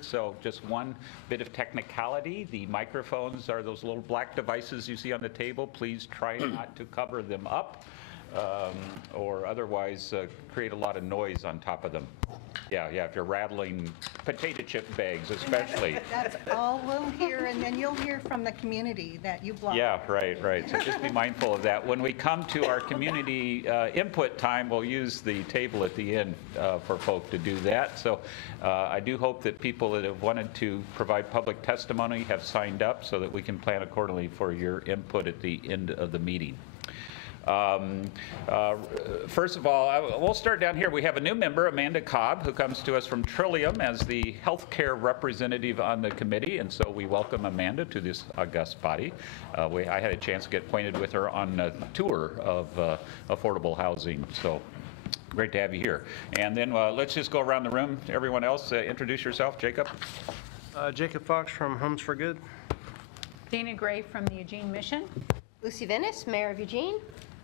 So just one bit of technicality. The microphones are those little black devices you see on the table. Please try not to cover them up or otherwise create a lot of noise on top of them. Yeah, if you're rattling potato chip bags especially. That's all we'll hear, and then you'll hear from the community that you blocked. Yeah, right. So just be mindful of that. When we come to our community input time, we'll use the table at the end for folk to do that. So I do hope that people that have wanted to provide public testimony have signed up so that we can plan accordingly for your input at the end of the meeting. First of all, we'll start down here. We have a new member, Amanda Cobb, who comes to us from Trillium as the healthcare representative on the committee, and so we welcome Amanda to this august body. I had a chance to get acquainted with her on a tour of affordable housing, so great to have you here. And then let's just go around the room. Everyone else, introduce yourself. Jacob. Jacob Fox from Homes for Good. Dana Gray from the Eugene Mission. Lucy Venice, Mayor of Eugene.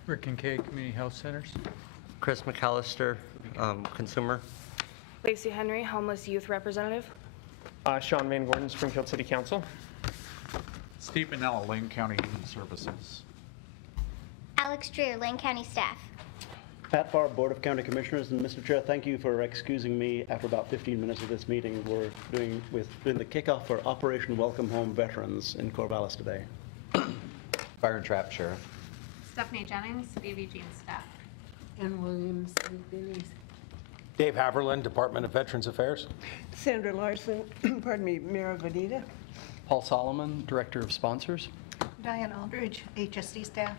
Rick Kincaid, Community Health Centers. Chris McAllister, Consumer. Lacey Henry, Homeless Youth Representative. Sean Van Gordon, Springfield City Council. Steve Manella, Lane County Human Services. Alex Dreer, Lane County Staff. Pat Farr, Board of County Commissioners, and Mr. Chair, thank you for excusing me after about 15 minutes of this meeting. We're doing the kickoff for Operation Welcome Home Veterans in Corvallis today. Fire and Trap Sheriff. Stephanie Jennings, City of Eugene Staff. Ann Williams, Denise. Dave Haverland, Department of Veterans Affairs. Sandra Larson, pardon me, Mayor of Veneta. Paul Solomon, Director of Sponsors. Diane Aldridge, HSD Staff.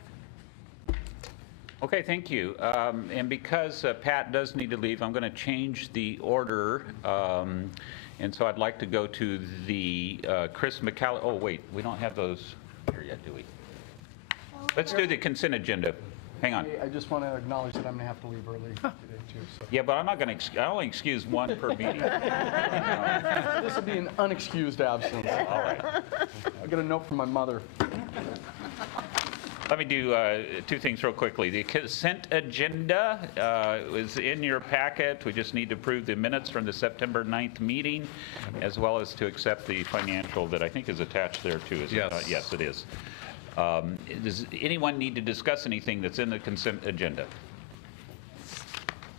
Okay, thank you. And because Pat does need to leave, I'm going to change the order. And so I'd like to go to the Chris McAllister. Oh, wait, we don't have those here yet, do we? Let's do the consent agenda. Hang on. I just want to acknowledge that I'm going to have to leave early today, too. So. Yeah, but I'm not going to, I only excuse one per meeting. This will be an unexcused absence. All right. I got a note from my mother. Let me do two things real quickly. The consent agenda is in your packet. We just need to approve the minutes from the September 9th meeting, as well as to accept the financial that I think is attached there too. Is it not? Yes, it is. Does anyone need to discuss anything that's in the consent agenda?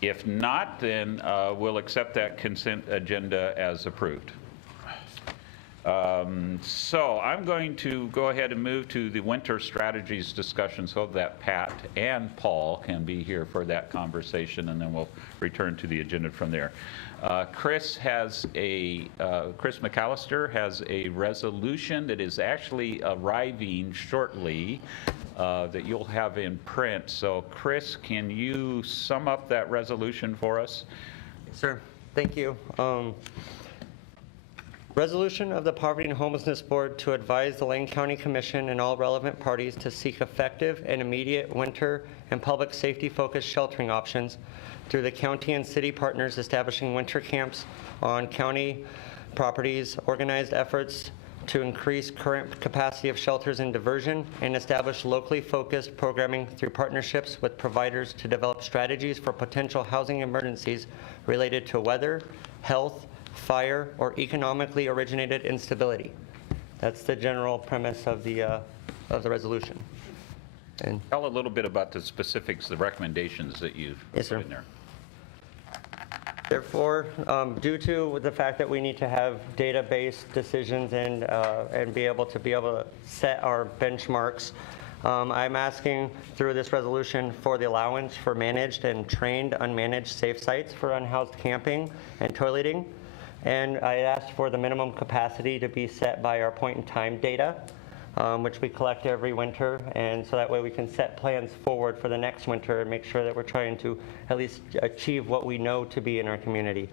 If not, then we'll accept that consent agenda as approved. So I'm going to go ahead and move to the winter strategies discussion so that Pat and Paul can be here for that conversation, and then we'll return to the agenda from there. Chris McAllister has a resolution that is actually arriving shortly that you'll have in print. So Chris, can you sum up that resolution for us? Sir, thank you. Resolution of the Poverty and Homelessness Board to advise the Lane County Commission and all relevant parties to seek effective and immediate winter and public safety focused sheltering options through the county and city partners establishing winter camps on county properties, organized efforts to increase current capacity of shelters and diversion, and establish locally focused programming through partnerships with providers to develop strategies for potential housing emergencies related to weather, health, fire, or economically originated instability. That's the general premise of the resolution. And tell a little bit about the specifics, the recommendations that you've put in there. Therefore, due to the fact that we need to have data-based decisions and be able to set our benchmarks, I'm asking through this resolution for the allowance for managed and trained unmanaged safe sites for unhoused camping and toileting. And I asked for the minimum capacity to be set by our point-in-time data, which we collect every winter, and so that way we can set plans forward for the next winter and make sure that we're trying to at least achieve what we know to be in our community.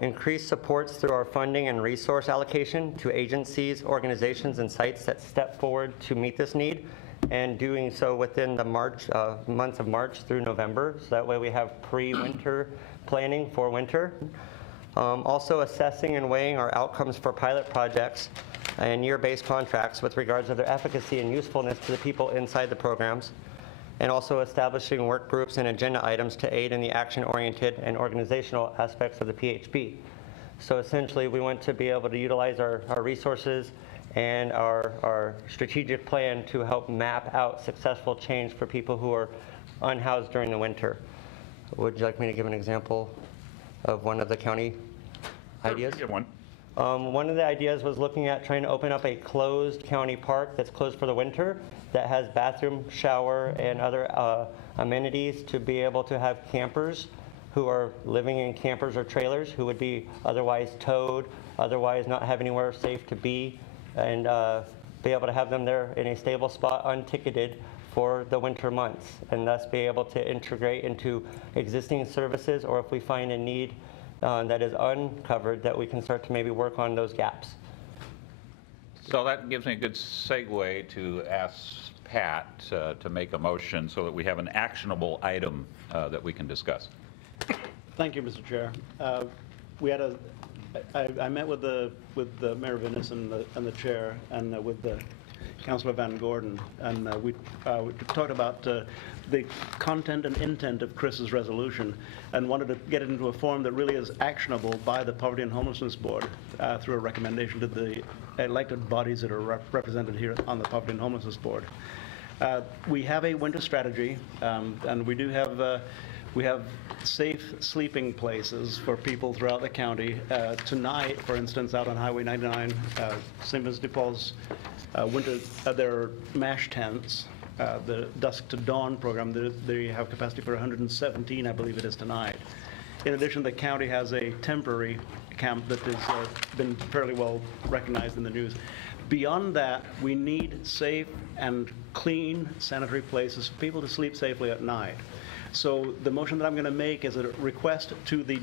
Increase supports through our funding and resource allocation to agencies, organizations, and sites that step forward to meet this need, and doing so within the months of March through November, so that way we have pre-winter planning for winter. Also assessing and weighing our outcomes for pilot projects and year-based contracts with regards to their efficacy and usefulness to the people inside the programs, and also establishing work groups and agenda items to aid in the action-oriented and organizational aspects of the PHP. So essentially, we want to be able to utilize our resources and our strategic plan to help map out successful change for people who are unhoused during the winter. Would you like me to give an example of one of the county ideas? Give one. One of the ideas was looking at trying to open up a closed county park that's closed for the winter that has bathroom, shower, and other amenities to be able to have campers who are living in campers or trailers who would be otherwise towed, otherwise not have anywhere safe to be, and be able to have them there in a stable spot unticketed for the winter months, and thus be able to integrate into existing services, or if we find a need that is uncovered, that we can start to maybe work on those gaps. So that gives me a good segue to ask Pat to make a motion so that we have an actionable item that we can discuss. Thank you, Mr. Chair. We had I met with the Mayor Vinnis and the chair, and with the Councillor Van Gordon, and we talked about the content and intent of Chris's resolution, and wanted to get it into a form that really is actionable by the Poverty and Homelessness Board through a recommendation to the elected bodies that are represented here on the Poverty and Homelessness Board. We have a winter strategy, and we do have we have safe sleeping places for people throughout the county. Tonight, for instance, out on Highway 99, St. Vincent de Paul's winter, their MASH tents, the Dusk to Dawn program, they have capacity for 117, I believe it is tonight. In addition, the county has a temporary camp that has been fairly well recognized in the news. Beyond that, we need safe and clean sanitary places for people to sleep safely at night. So the motion that I'm going to make is a request to the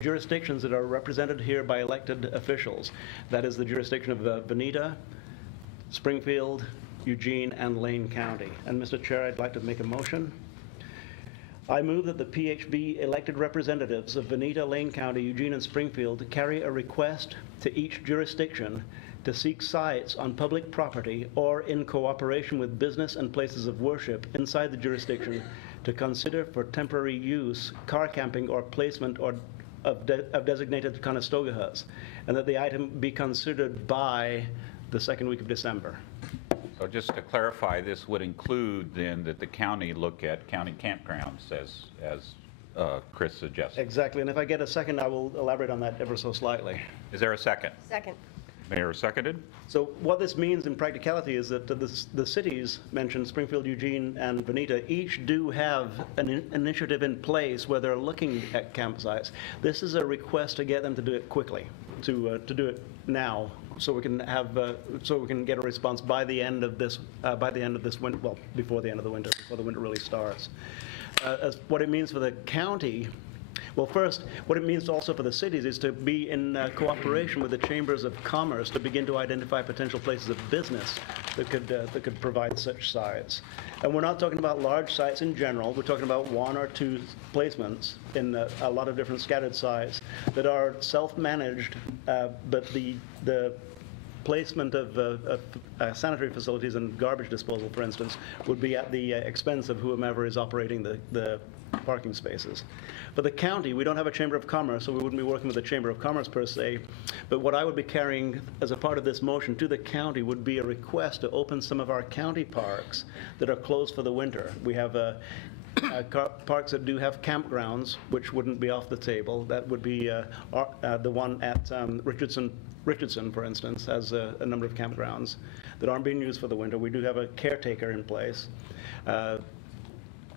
jurisdictions that are represented here by elected officials. That is the jurisdiction of Veneta, Springfield, Eugene, and Lane County. And Mr. Chair, I'd like to make a motion. I move that the PHB elected representatives of Veneta, Lane County, Eugene, and Springfield carry a request to each jurisdiction to seek sites on public property or in cooperation with business and places of worship inside the jurisdiction to consider for temporary use, car camping, or placement of designated Conestoga huts, and that the item be considered by the second week of December. So just to clarify, this would include then that the county look at county campgrounds as Chris suggested. Exactly, and if I get a second, I will elaborate on that ever so slightly. Is there a second? Second. Mayor seconded? So what this means in practicality is that the cities mentioned, Springfield, Eugene, and Veneta, each do have an initiative in place where they're looking at campsites. This is a request to get them to do it quickly, to do it now, so we can have so we can get a response by the end of this winter. Well, before the end of the winter, before the winter really starts. As what it means for the county. Well, first, what it means also for the cities is to be in cooperation with the chambers of commerce to begin to identify potential places of business that could provide such sites. And we're not talking about large sites in general. We're talking about one or two placements in a lot of different scattered sites that are self-managed, but the placement of sanitary facilities and garbage disposal, for instance, would be at the expense of whomever is operating the parking spaces. For the county, we don't have a Chamber of Commerce, so we wouldn't be working with the Chamber of Commerce per se, but what I would be carrying as a part of this motion to the county would be a request to open some of our county parks that are closed for the winter. We have parks that do have campgrounds, which wouldn't be off the table. That would be the one at Richardson, for instance, has a number of campgrounds that aren't being used for the winter. We do have a caretaker in place.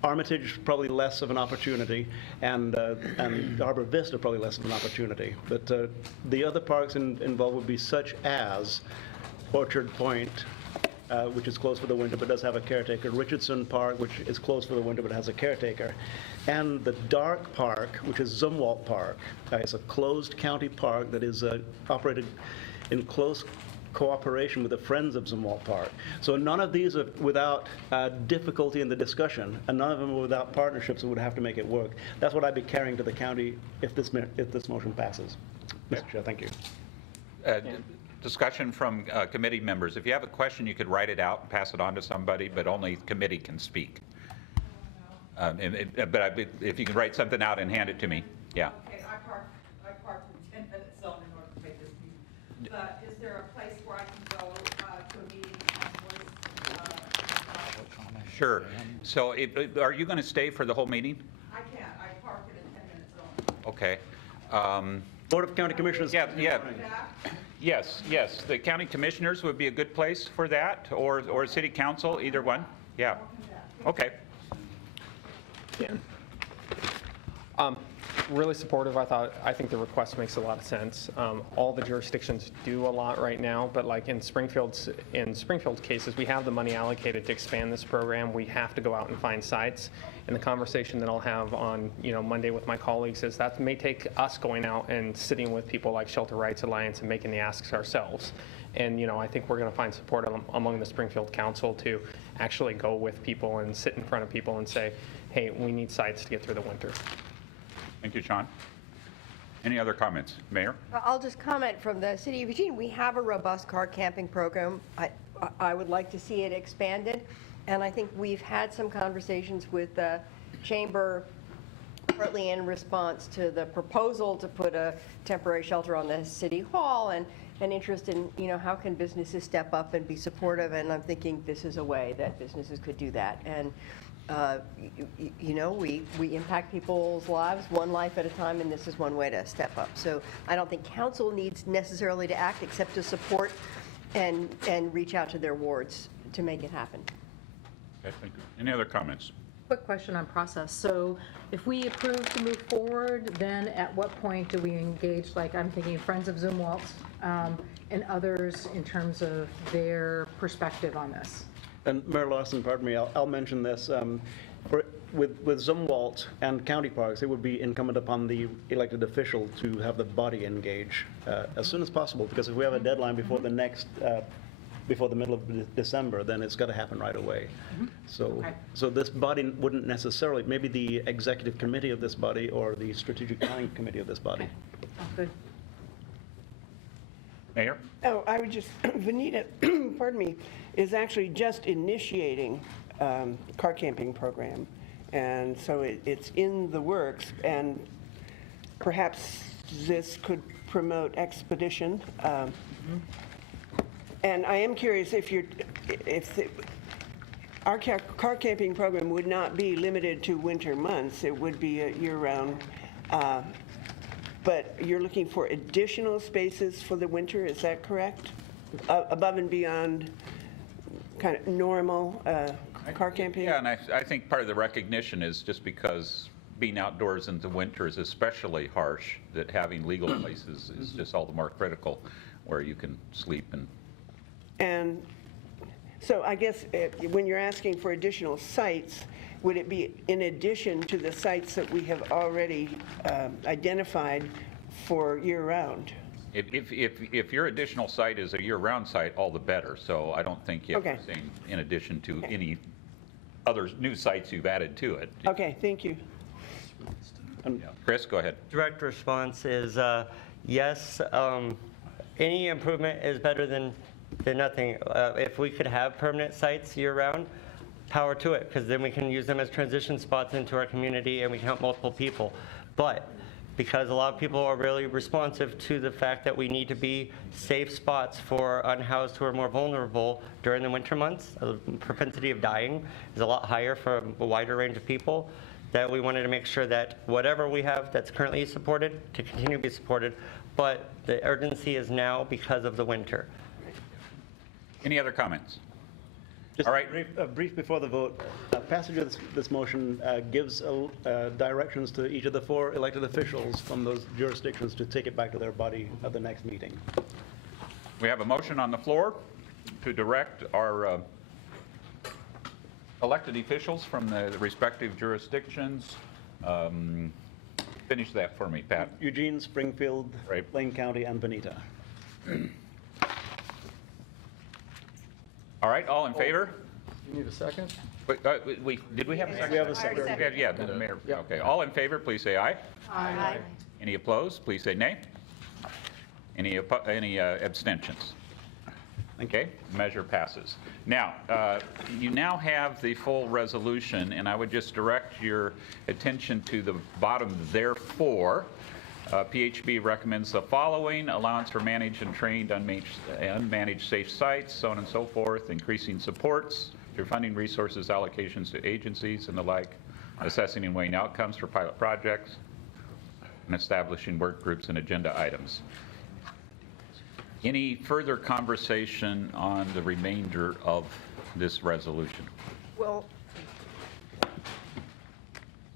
Armitage, probably less of an opportunity, and Harbor Vista, probably less of an opportunity. But the other parks involved would be such as Orchard Point, which is closed for the winter but does have a caretaker, Richardson Park, which is closed for the winter but has a caretaker, and the Dark Park, which is Zumwalt Park. It's a closed county park that is operated in close cooperation with the Friends of Zumwalt Park. So none of these are without difficulty in the discussion, and none of them are without partnerships that would have to make it work. That's what I'd be carrying to the county if this motion passes. Mr. Chair, thank you. Discussion from committee members. If you have a question, you could write it out and pass it on to somebody, but only committee can speak. But if you can write something out and hand it to me, yeah. Okay, I parked for 10 minutes. but is there a place where I can go to a meeting and voice? Sure. So are you going to stay for the whole meeting? I can't. I park in a 10-minute zone. Okay. Board of County Commissioners. Yeah. Yes. The county commissioners would be a good place for that, or city council, either one. Yeah. Okay. Really supportive. I think the request makes a lot of sense. All the jurisdictions do a lot right now, but like in Springfield's cases, we have the money allocated to expand this program. We have to go out and find sites. And the conversation that I'll have on Monday with my colleagues is that may take us going out and sitting with people like Shelter Rights Alliance and making the asks ourselves. And I think we're going to find support among the Springfield Council to actually go with people and sit in front of people and say, hey, we need sites to get through the winter. Thank you, Sean. Any other comments? Mayor? I'll just comment from the city of Eugene. We have a robust car camping program. I would like to see it expanded. And I think we've had some conversations with the chamber, partly in response to the proposal to put a temporary shelter on the city hall, and an interest in, how can businesses step up and be supportive. And I'm thinking this is a way that businesses could do that. And we impact people's lives one life at a time, and this is one way to step up. So I don't think council needs necessarily to act except to support and reach out to their wards to make it happen. Okay, thank you. Any other comments? Quick question on process. So if we approve to move forward, then at what point do we engage, like I'm thinking Friends of Zumwalt and others in terms of their perspective on this? And Mayor Lawson, pardon me, I'll mention this. With Zumwalt and county parks, it would be incumbent upon the elected official to have the body engage as soon as possible, because if we have a deadline before the next, before the middle of December, then it's got to happen right away. So this body wouldn't necessarily, maybe the executive committee of this body or the strategic planning committee of this body. Good. Mayor? Oh, I would just, Vanita, pardon me, is actually just initiating car camping program. And so it's in the works, and perhaps this could promote expedition. And I am curious if our car camping program would not be limited to winter months. It would be year-round. But you're looking for additional spaces for the winter, is that correct? Above and beyond kind of normal car camping? Yeah, and I think part of the recognition is just because being outdoors in the winter is especially harsh, that having legal places is just all the more critical where you can sleep. And so I guess when you're asking for additional sites, would it be in addition to the sites that we have already identified for year-round? If your additional site is a year-round site, all the better. So I don't think you have to say in addition to any other new sites you've added to it. Okay, thank you. Chris, go ahead. Direct response is yes. Any improvement is better than nothing. If we could have permanent sites year-round, power to it, because then we can use them as transition spots into our community and we can help multiple people. But because a lot of people are really responsive to the fact that we need to be safe spots for unhoused who are more vulnerable during the winter months, the propensity of dying is a lot higher for a wider range of people, that we wanted to make sure that whatever we have that's currently supported to continue to be supported, but the urgency is now because of the winter. Any other comments? Just all right. A brief before the vote. Passage of this motion gives directions to each of the 4 elected officials from those jurisdictions to take it back to their body at the next meeting. We have a motion on the floor to direct our elected officials from the respective jurisdictions. Finish that for me, Pat. Eugene, Springfield, Lane County, and Bonita. All right, all in favor? You need a second? Did we have a second? We have a second. Yeah, the mayor. Okay, all in favor, please say aye. Aye. Any opposed, please say nay. Any abstentions? Okay, measure passes. Now, you now have the full resolution, and I would just direct your attention to the bottom therefore. PHB recommends the following: allowance for managed and trained unmanaged safe sites, so on and so forth, increasing supports through funding resources, allocations to agencies and the like, assessing and weighing outcomes for pilot projects, and establishing work groups and agenda items. Any further conversation on the remainder of this resolution? Well,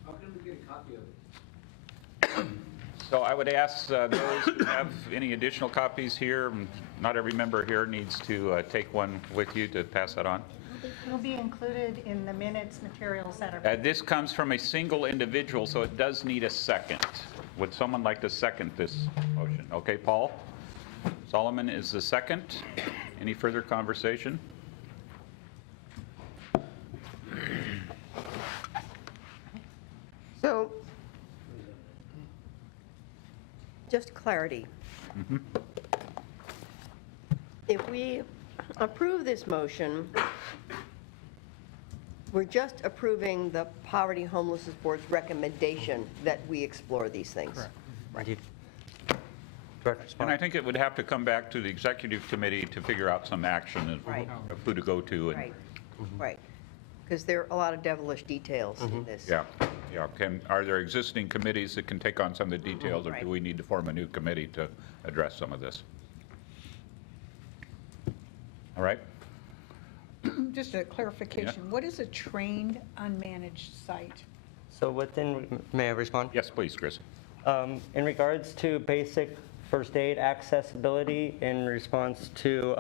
How can we get a copy of it? So I would ask those who have any additional copies here, not every member here needs to take one with you to pass that on. It'll be included in the minutes materials that are. This comes from a single individual, so it does need a second. Would someone like to second this motion? Okay, Paul Solomon is the second. Any further conversation? so, just clarity. If we approve this motion, we're just approving the Poverty Homelessness Board's recommendation that we explore these things. Right. Director And Spahn. I think it would have to come back to the executive committee to figure out some action Right. of who to go to. And Right, right. Because there are a lot of devilish details in this. Yeah, yeah. Are there existing committees that can take on some of the details, or Right. do we need to form a new committee to address some of this? All right? Just a clarification, what is a trained unmanaged site? So within, may I respond? Yes, please, Chris. In regards to basic first aid accessibility in response to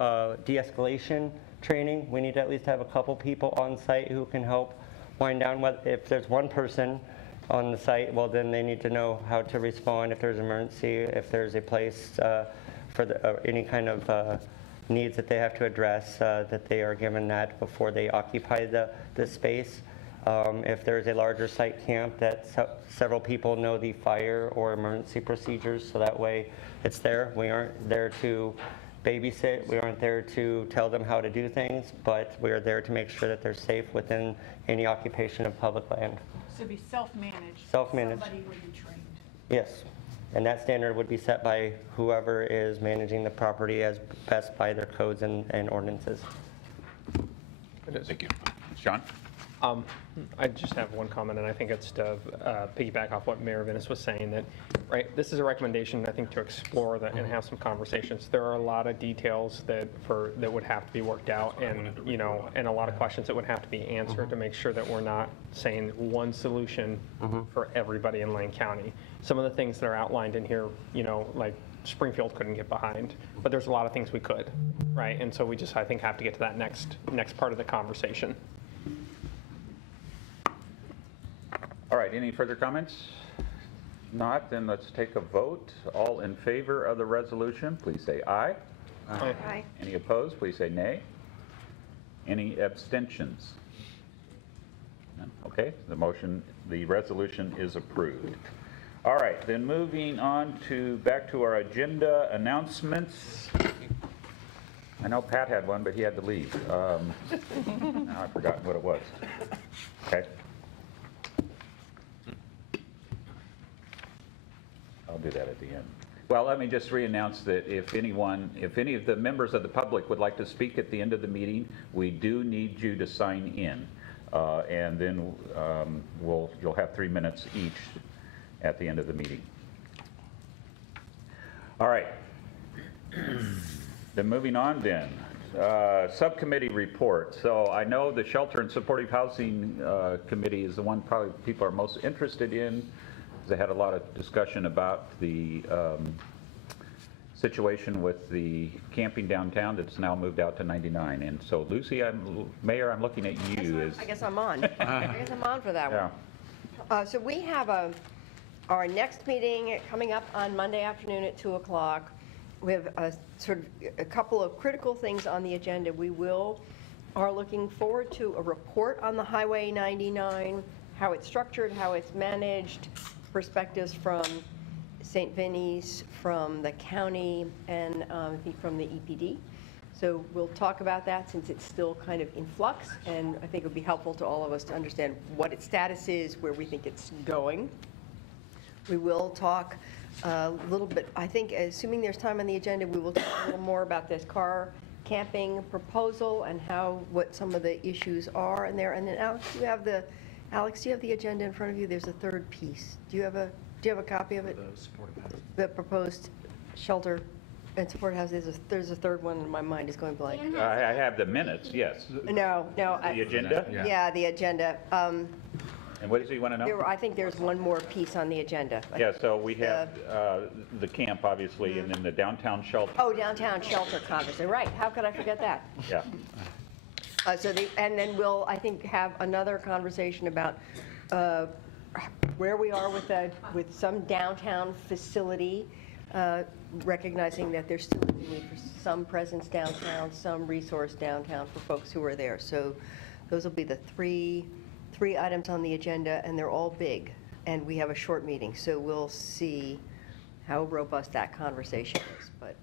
de-escalation training, we need to at least have a couple people on site who can help wind down. If there's one person on the site, well, then they need to know how to respond if there's an emergency, if there's a place for any kind of needs that they have to address, that they are given that before they occupy the space. If there's a larger site camp, that several people know the fire or emergency procedures, so that way it's there. We aren't there to babysit, we aren't there to tell them how to do things, but we are there to make sure that they're safe within any occupation of public land. So be self-managed? Self-managed. Somebody would be trained? Yes, and that standard would be set by whoever is managing the property as best by their codes and ordinances. Thank you. John? I just have one comment, and I think it's to piggyback off what Mayor Venus was saying, that, right, this is a recommendation, I think, to explore that and have some conversations. There are a lot of details that would have to be worked out, and, you know, and a lot of questions that would have to be answered to make sure that we're not saying one solution for everybody in Lane County. Some of the things that are outlined in here, you know, like Springfield couldn't get behind, but there's a lot of things we could, right? And so we just, I think, have to get to that next part of the conversation. All right, any further comments? Not, then let's take a vote. All in favor of the resolution, please say aye. Aye. Any opposed, please say nay. Any abstentions? None. Okay, the resolution is approved. All right, then moving on back to our agenda announcements. I know Pat had one, but he had to leave. Now I've forgotten what it was. Okay. I'll do that at the end. Well, let me just re-announce that if any of the members of the public would like to speak at the end of the meeting, we do need you to sign in. And then you'll have 3 minutes each at the end of the meeting. All right. Then moving on then. Subcommittee report. So I know the Shelter and Supportive Housing Committee is the one probably people are most interested in. They had a lot of discussion about the situation with the camping downtown that's now moved out to 99. And so, Lucy, Mayor, I'm looking at you. I guess I'm on. I guess I'm on for that one. So we have our next meeting coming up on Monday afternoon at 2 o'clock. We have a couple of critical things on the agenda. We are looking forward to a report on the Highway 99, how it's structured, how it's managed, perspectives from St. Vinny's, from the county, and I think from the EPD. So we'll talk about that since it's still kind of in flux, and I think it would be helpful to all of us to understand what its status is, where we think it's going. We will talk a little bit, I think, assuming there's time on the agenda, we will talk a little more about this car camping proposal and what some of the issues are in there. And then Alex, do you have the agenda in front of you? There's a third piece. Do you have a copy of it? The supportive housing. The proposed shelter and support house, there's a third one, and my mind is going blank. I have the minutes, yes. No. The agenda? Yeah, the agenda. And what does he want to know? I think there's one more piece on the agenda. Yeah, so we have the camp, obviously, and then the downtown shelter. Oh, downtown shelter conversation, right, how could I forget that? Yeah. And then we'll, I think, have another conversation about where we are with some downtown facility, recognizing that there's still a need for some presence downtown, some resource downtown for folks who are there. So those will be the three items on the agenda, and they're all big, and we have a short meeting, so we'll see how robust that conversation is. But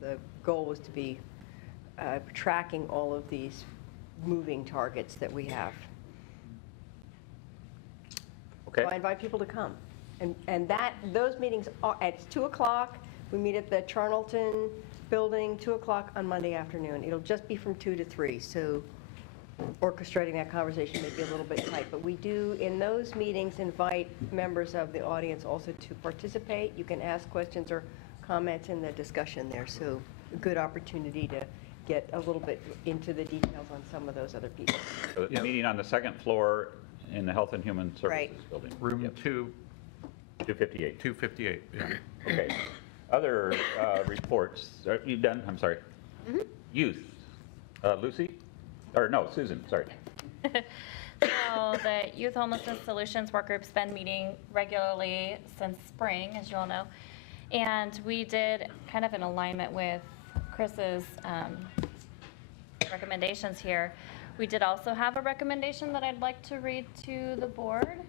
the goal was to be tracking all of these moving targets that we have. Okay. So I invite people to come. And those meetings are at 2 o'clock. We meet at the Charnelton building, 2 o'clock on Monday afternoon. It'll just be from 2 to 3, so orchestrating that conversation may be a little bit tight. But we do, in those meetings, invite members of the audience also to participate. You can ask questions or comments in the discussion there, so a good opportunity to get a little bit into the details on some of those other pieces. So it's a meeting on the second floor in the Health and Human Services Right. building. Room Yep. 258. 258, yeah. Okay. Other reports. Are you done? I'm sorry. Youth. Lucy? Or no, Susan, sorry. So the Youth Homelessness Solutions Work Group's been meeting regularly since spring, as you all know. And we did, kind of in alignment with Chris's recommendations here, we did also have a recommendation that I'd like to read to the board,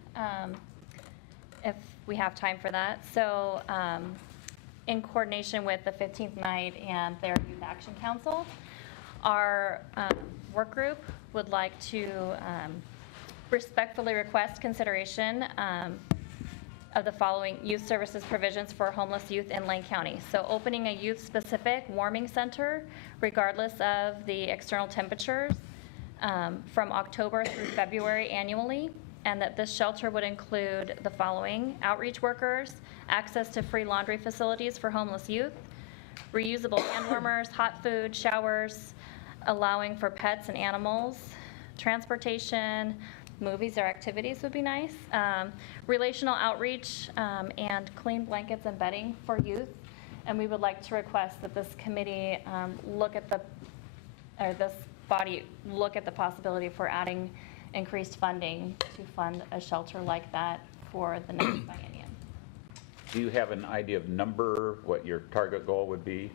if we have time for that. So in coordination with the 15th Night and their Youth Action Council, our work group would like to respectfully request consideration of the following youth services provisions for homeless youth in Lane County. So opening a youth-specific warming center regardless of the external temperatures from October through February annually, and that this shelter would include the following: outreach workers, access to free laundry facilities for homeless youth, reusable hand warmers, hot food, showers, allowing for pets and animals, transportation, movies or activities would be nice, relational outreach, and clean blankets and bedding for youth. And we would like to request that this committee this body look at the possibility for adding increased funding to fund a shelter like that for the next biennium. Do you have an idea of number, what your target goal would be?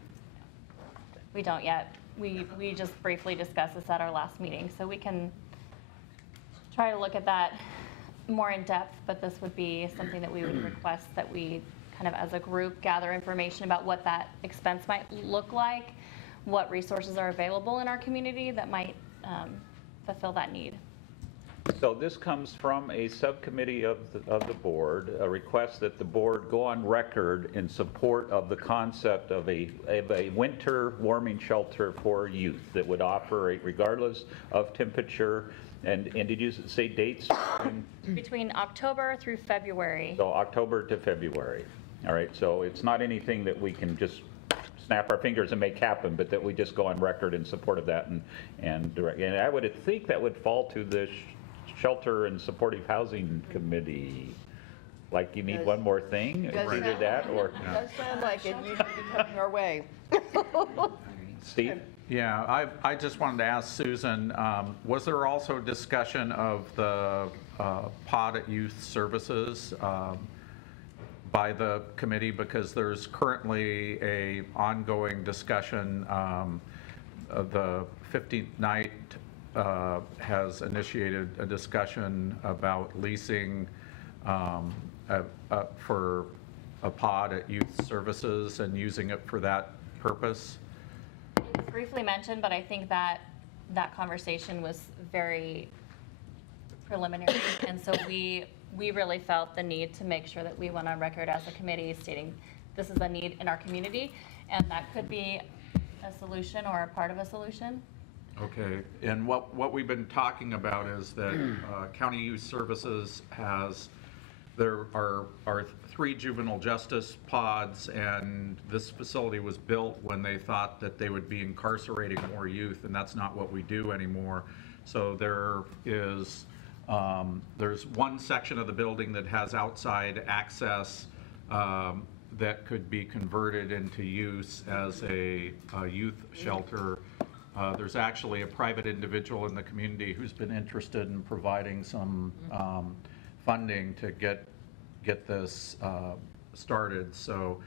We don't yet. We just briefly discussed this at our last meeting, so we can try to look at that more in depth, but this would be something that we would request that we kind of as a group gather information about what that expense might look like, what resources are available in our community that might fulfill that need. So this comes from a subcommittee of the board, a request that the board go on record in support of the concept of a winter warming shelter for youth that would operate regardless of temperature. And did you say dates? Between October through February. So October to February. All right, so it's not anything that we can just snap our fingers and make happen, but that we just go on record in support of that and direct. And I would think that would fall to the Shelter and Supportive Housing Committee. Like you need one more thing? Agree to that? Or It does sound like it usually be coming our way. Steve? Yeah, I just wanted to ask Susan, was there also discussion of the pod at Youth Services by the committee? Because there's currently a ongoing discussion. The 15th Night has initiated a discussion about leasing for a pod at Youth Services and using it for that purpose. It was briefly mentioned, but I think that conversation was very preliminary, and so we we really felt the need to make sure that we went on record as a committee stating this is a need in our community, and that could be a solution or a part of a solution. Okay, and what we've been talking about is that County Youth Services there are 3 juvenile justice pods, and this facility was built when they thought that they would be incarcerating more youth, and that's not what we do anymore. So there's one section of the building that has outside access that could be converted into use as a youth shelter. There's actually a private individual in the community who's been interested in providing some funding to get this started. So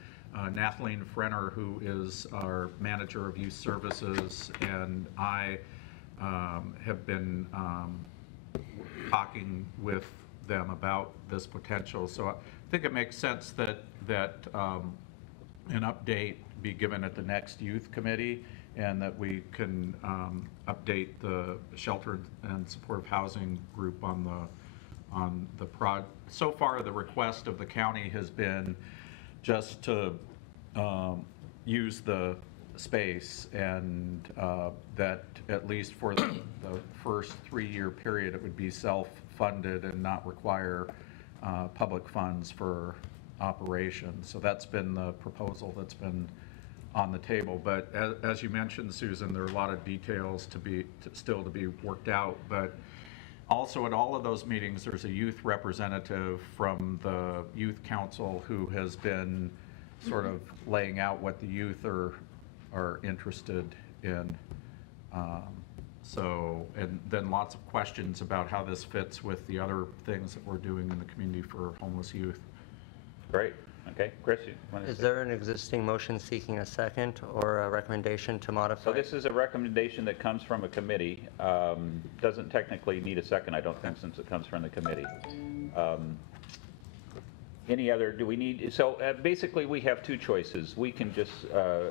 Nathleen Frenner, who is our manager of youth services, and I have been talking with them about this potential. So I think it makes sense that an update be given at the next youth committee, and that we can update the shelter and supportive housing group on the prod. So far, the request of the county has been just to use the space, and that at least for the first 3-year period, it would be self-funded and not require public funds for operations. So that's been the proposal that's been on the table. But as you mentioned, Susan, there are a lot of details still to be worked out. But also at all of those meetings, there's a youth representative from the youth council who has been sort of laying out what the youth are interested in. And then lots of questions about how this fits with the other things that we're doing in the community for homeless youth. Great. Okay, Chris, you want to Is say? there an existing motion seeking a second or a recommendation to modify? So this is a recommendation that comes from a committee. Doesn't technically need a second, I don't think, since it comes from the committee. Any other, do we need, so basically we have 2 choices. We can just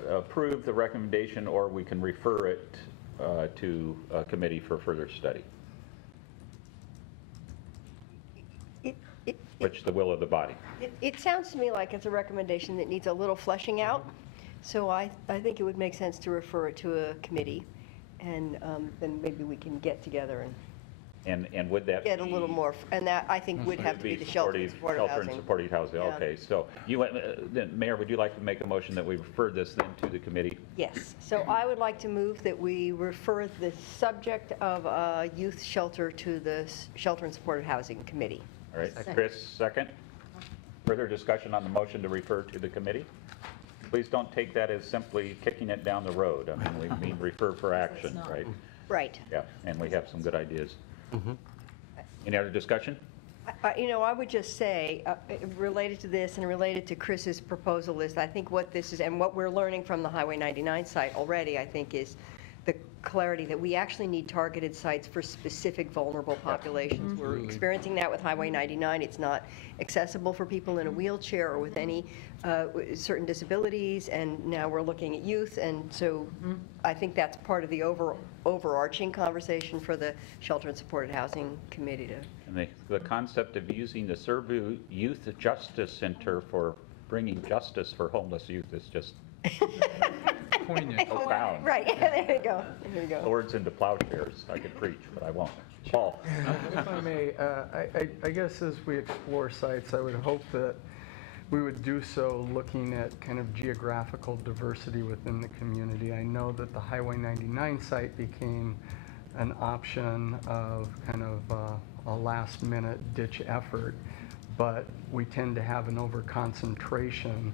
approve the recommendation, or we can refer it to a committee for further study. Which the will of the body. It sounds to me like it's a recommendation that needs a little fleshing out, so I think it would make sense to refer it to a committee, and then maybe we can get together And would that get a little more, and that, I think, would have to be the shelter and supportive Shelter housing. and supportive housing, Yeah. okay. So then, Mayor, would you like to make a motion that we refer this then to the committee? Yes, so I would like to move that we refer the subject of a youth shelter to the Shelter and Supportive Housing Committee. All right, Second. Chris, second. Further discussion on the motion to refer to the committee? Please don't take that as simply kicking it down the road. I mean, we mean refer for action, right? Right. Yeah, and we have some good ideas. Any other discussion? I would just say, related to this and related to Chris's proposal list, I think what this is, and what we're learning from the Highway 99 site already, I think, is the clarity that we actually need targeted sites for specific vulnerable populations. We're experiencing that with Highway 99. It's not accessible for people in a wheelchair or with any certain disabilities, and now we're looking at youth, and so I think that's part of the overarching conversation for the Shelter and Supported Housing Committee to. And the concept of using the Servu Youth Justice Center for bringing justice for homeless youth is just poignant. Profound. Right, there you go, there you go. Words into plowshares. I could preach, but I won't. Paul? If I may, I guess as we explore sites, I would hope that we would do so looking at kind of geographical diversity within the community. I know that the Highway 99 site became an option of kind of a last-minute ditch effort, but we tend to have an over-concentration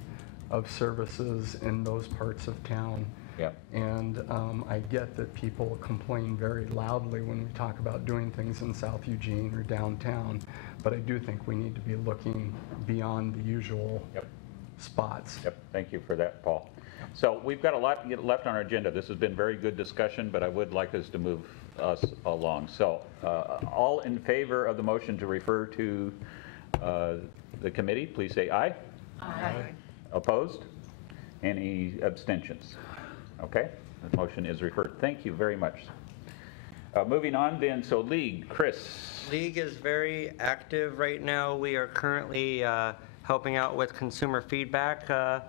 of services in those parts of town. Yep. And I get that people complain very loudly when we talk about doing things in South Eugene or downtown, but I do think we need to be looking beyond the usual spots. Yep, thank you for that, Paul. So we've got a lot left on our agenda. This has been very good discussion, but I would like us to move us along. So all in favor of the motion to refer to the committee, please say aye. Aye. Opposed? Any abstentions? Okay, the motion is referred. Thank you very much. Moving on then, so League, Chris. League is very active right now. We are currently helping out with consumer feedback of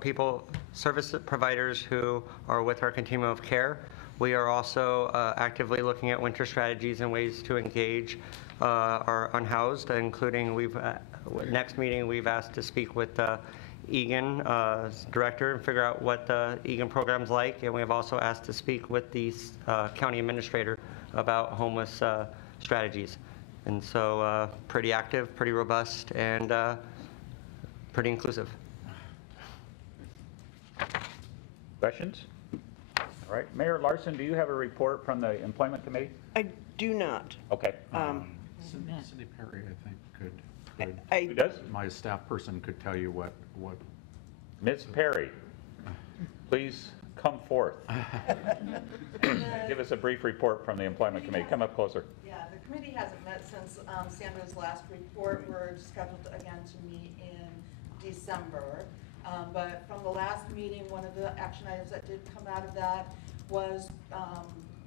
people, service providers who are with our continuum of care. We are also actively looking at winter strategies and ways to engage our unhoused, including next meeting we've asked to speak with Egan director and figure out what the Egan program's like, and we have also asked to speak with the county administrator about homeless strategies. And so pretty active, pretty robust, and pretty inclusive. Questions? All right, Mayor Larson, do you have a report from the Employment Committee? I do not. Okay. Cindy Perry, I think, could. Who does? My staff person could tell you what. Ms. Perry, please come forth. Give us a brief report from the Employment Committee. Come up closer. Yeah, the committee hasn't met since Sandra's last report. We're scheduled again to meet in December. But from the last meeting, one of the action items that did come out of that was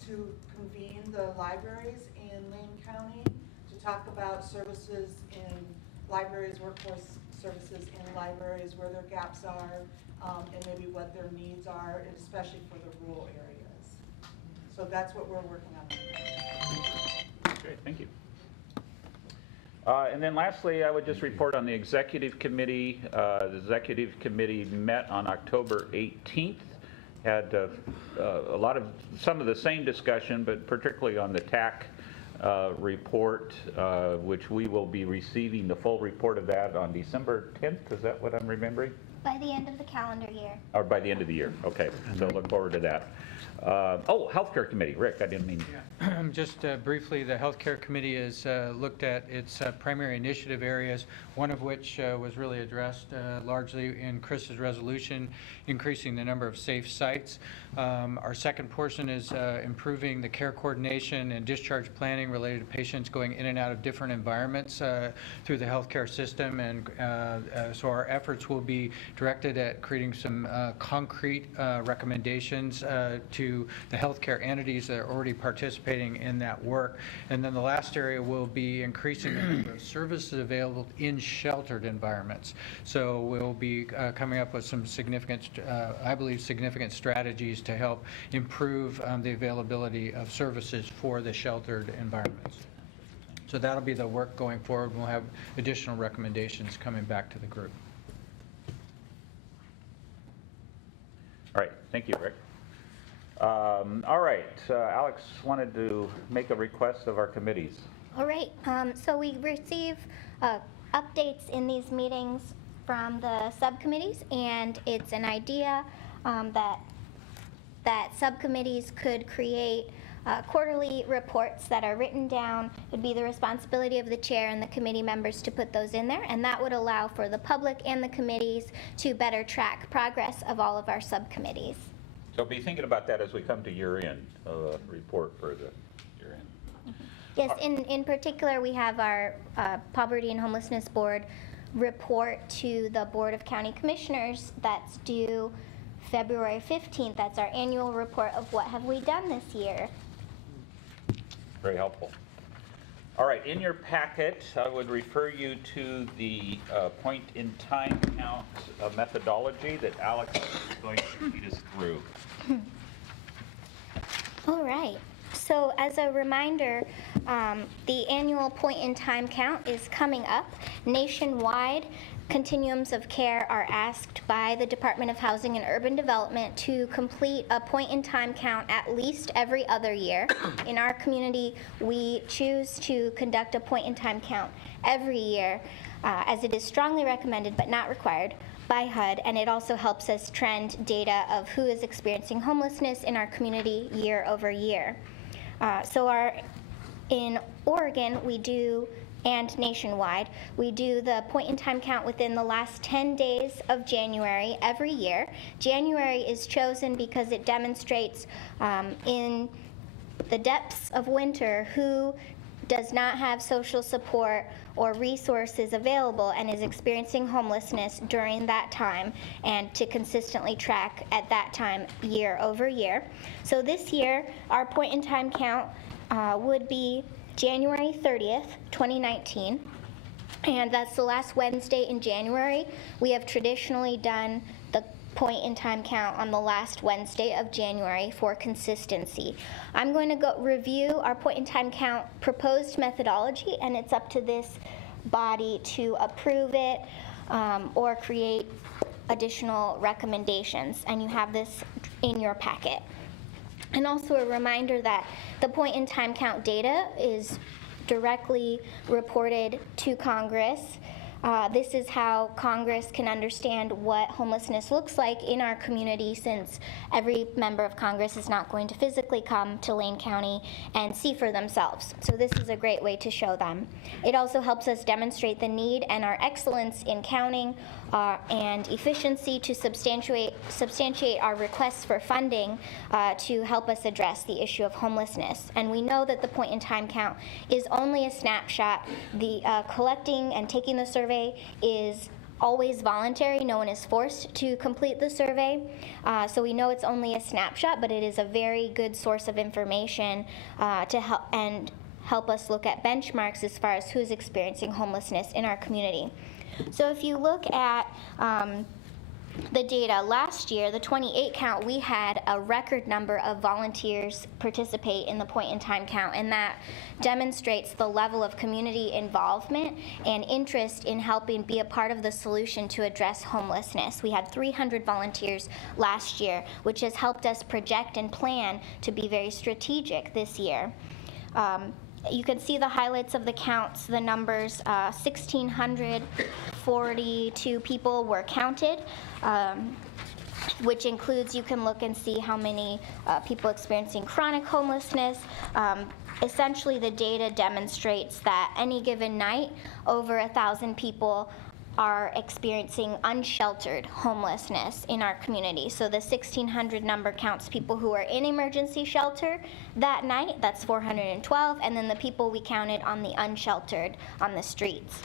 to convene the libraries in Lane County to talk about services in libraries, workforce services in libraries, where their gaps are, and maybe what their needs are, and especially for the rural areas. So that's what we're working on. Great, thank you. And then lastly, I would just report on the Executive Committee. The Executive Committee met on October 18th, had some of the same discussion, but particularly on the TAC report, which we will be receiving the full report of that on December 10th. Is that what I'm remembering? By the end of the calendar year. Or by the end of the year. Okay, so look forward to that. Healthcare Committee. Rick, I didn't mean. Just briefly, the Healthcare Committee has looked at its primary initiative areas, one of which was really addressed largely in Chris's resolution, increasing the number of safe sites. Our second portion is improving the care coordination and discharge planning related to patients going in and out of different environments through the healthcare system. And so our efforts will be directed at creating some concrete recommendations to the healthcare entities that are already participating in that work. And then the last area will be increasing the number of services available in sheltered environments. So we'll be coming up with some significant, I believe, significant strategies to help improve the availability of services for the sheltered environments. So that'll be the work going forward. We'll have additional recommendations coming back to the group. All right, thank you, Rick. All right, Alex wanted to make a request of our committees. All right, so we receive updates in these meetings from the subcommittees, and it's an idea that subcommittees could create quarterly reports that are written down. It would be the responsibility of the chair and the committee members to put those in there, and that would allow for the public and the committees to better track progress of all of our subcommittees. So be thinking about that as we come to year-end report for the year-end. Yes, in particular, we have our Poverty and Homelessness Board report to the Board of County Commissioners that's due February 15th. That's our annual report of what have we done this year. Very helpful. All right, in your packet, I would refer you to the point-in-time count methodology that Alex is going to lead us through. All right. So as a reminder, the annual point-in-time count is coming up. Nationwide, continuums of care are asked by the Department of Housing and Urban Development to complete a point-in-time count at least every other year. In our community, we choose to conduct a point-in-time count every year, as it is strongly recommended but not required by HUD, and it also helps us trend data of who is experiencing homelessness in our community year over year. In Oregon, we do, and nationwide, we do the point-in-time count within the last 10 days of January every year. January is chosen because it demonstrates in the depths of winter who does not have social support or resources available and is experiencing homelessness during that time, and to consistently track at that time year over year. So this year, our point in time count would be January 30th, 2019. And that's the last Wednesday in January. We have traditionally done the point in time count on the last Wednesday of January for consistency. I'm going to go review our point in time count proposed methodology, and it's up to this body to approve it or create additional recommendations, and you have this in your packet. And also a reminder that the point in time count data is directly reported to Congress. This is how Congress can understand what homelessness looks like in our community, since every member of Congress is not going to physically come to Lane County and see for themselves. So this is a great way to show them. It also helps us demonstrate the need and our excellence in counting and efficiency to substantiate our requests for funding to help us address the issue of homelessness. And we know that the point in time count is only a snapshot. The collecting and taking the survey is always voluntary. No one is forced to complete the survey. So we know it's only a snapshot, but it is a very good source of information to help us look at benchmarks as far as who's experiencing homelessness in our community. So if you look at the data last year, the 28 count, we had a record number of volunteers participate in the point in time count, and that demonstrates the level of community involvement and interest in helping be a part of the solution to address homelessness. We had 300 volunteers last year, which has helped us project and plan to be very strategic this year. You can see the highlights of the counts, the numbers. 1,642 people were counted, which includes, you can look and see how many people experiencing chronic homelessness. Essentially, the data demonstrates that any given night, over 1,000 people are experiencing unsheltered homelessness in our community. So the 1,600 number counts people who are in emergency shelter that night, that's 412, and then the people we counted on the unsheltered on the streets.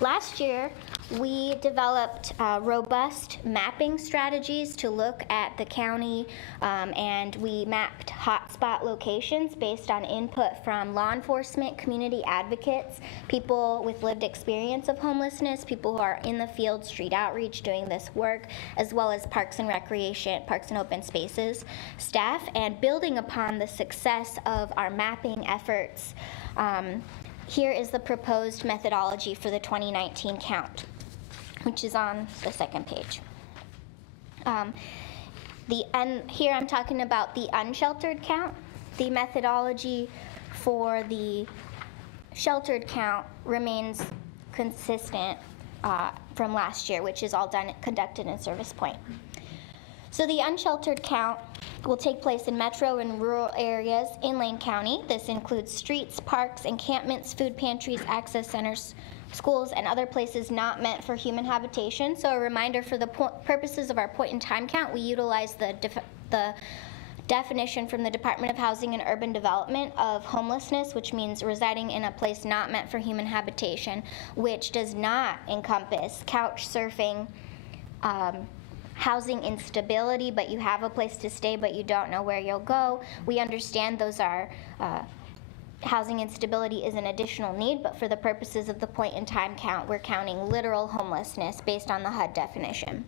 Last year, we developed robust mapping strategies to look at the county, and we mapped hotspot locations based on input from law enforcement, community advocates, people with lived experience of homelessness, people who are in the field, street outreach doing this work, as well as Parks and Recreation, Parks and Open Spaces staff. And building upon the success of our mapping efforts, here is the proposed methodology for the 2019 count, which is on the second page. Here I'm talking about the unsheltered count. The methodology for the sheltered count remains consistent from last year, which is all conducted in Service Point. So the unsheltered count will take place in metro and rural areas in Lane County. This includes streets, parks, encampments, food pantries, access centers, schools, and other places not meant for human habitation. So a reminder, for the purposes of our point in time count, we utilize the definition from the Department of Housing and Urban Development of homelessness, which means residing in a place not meant for human habitation, which does not encompass couch surfing, housing instability, but you have a place to stay but you don't know where you'll go. We understand those are housing instability is an additional need, but for the purposes of the point in time count, we're counting literal homelessness based on the HUD definition.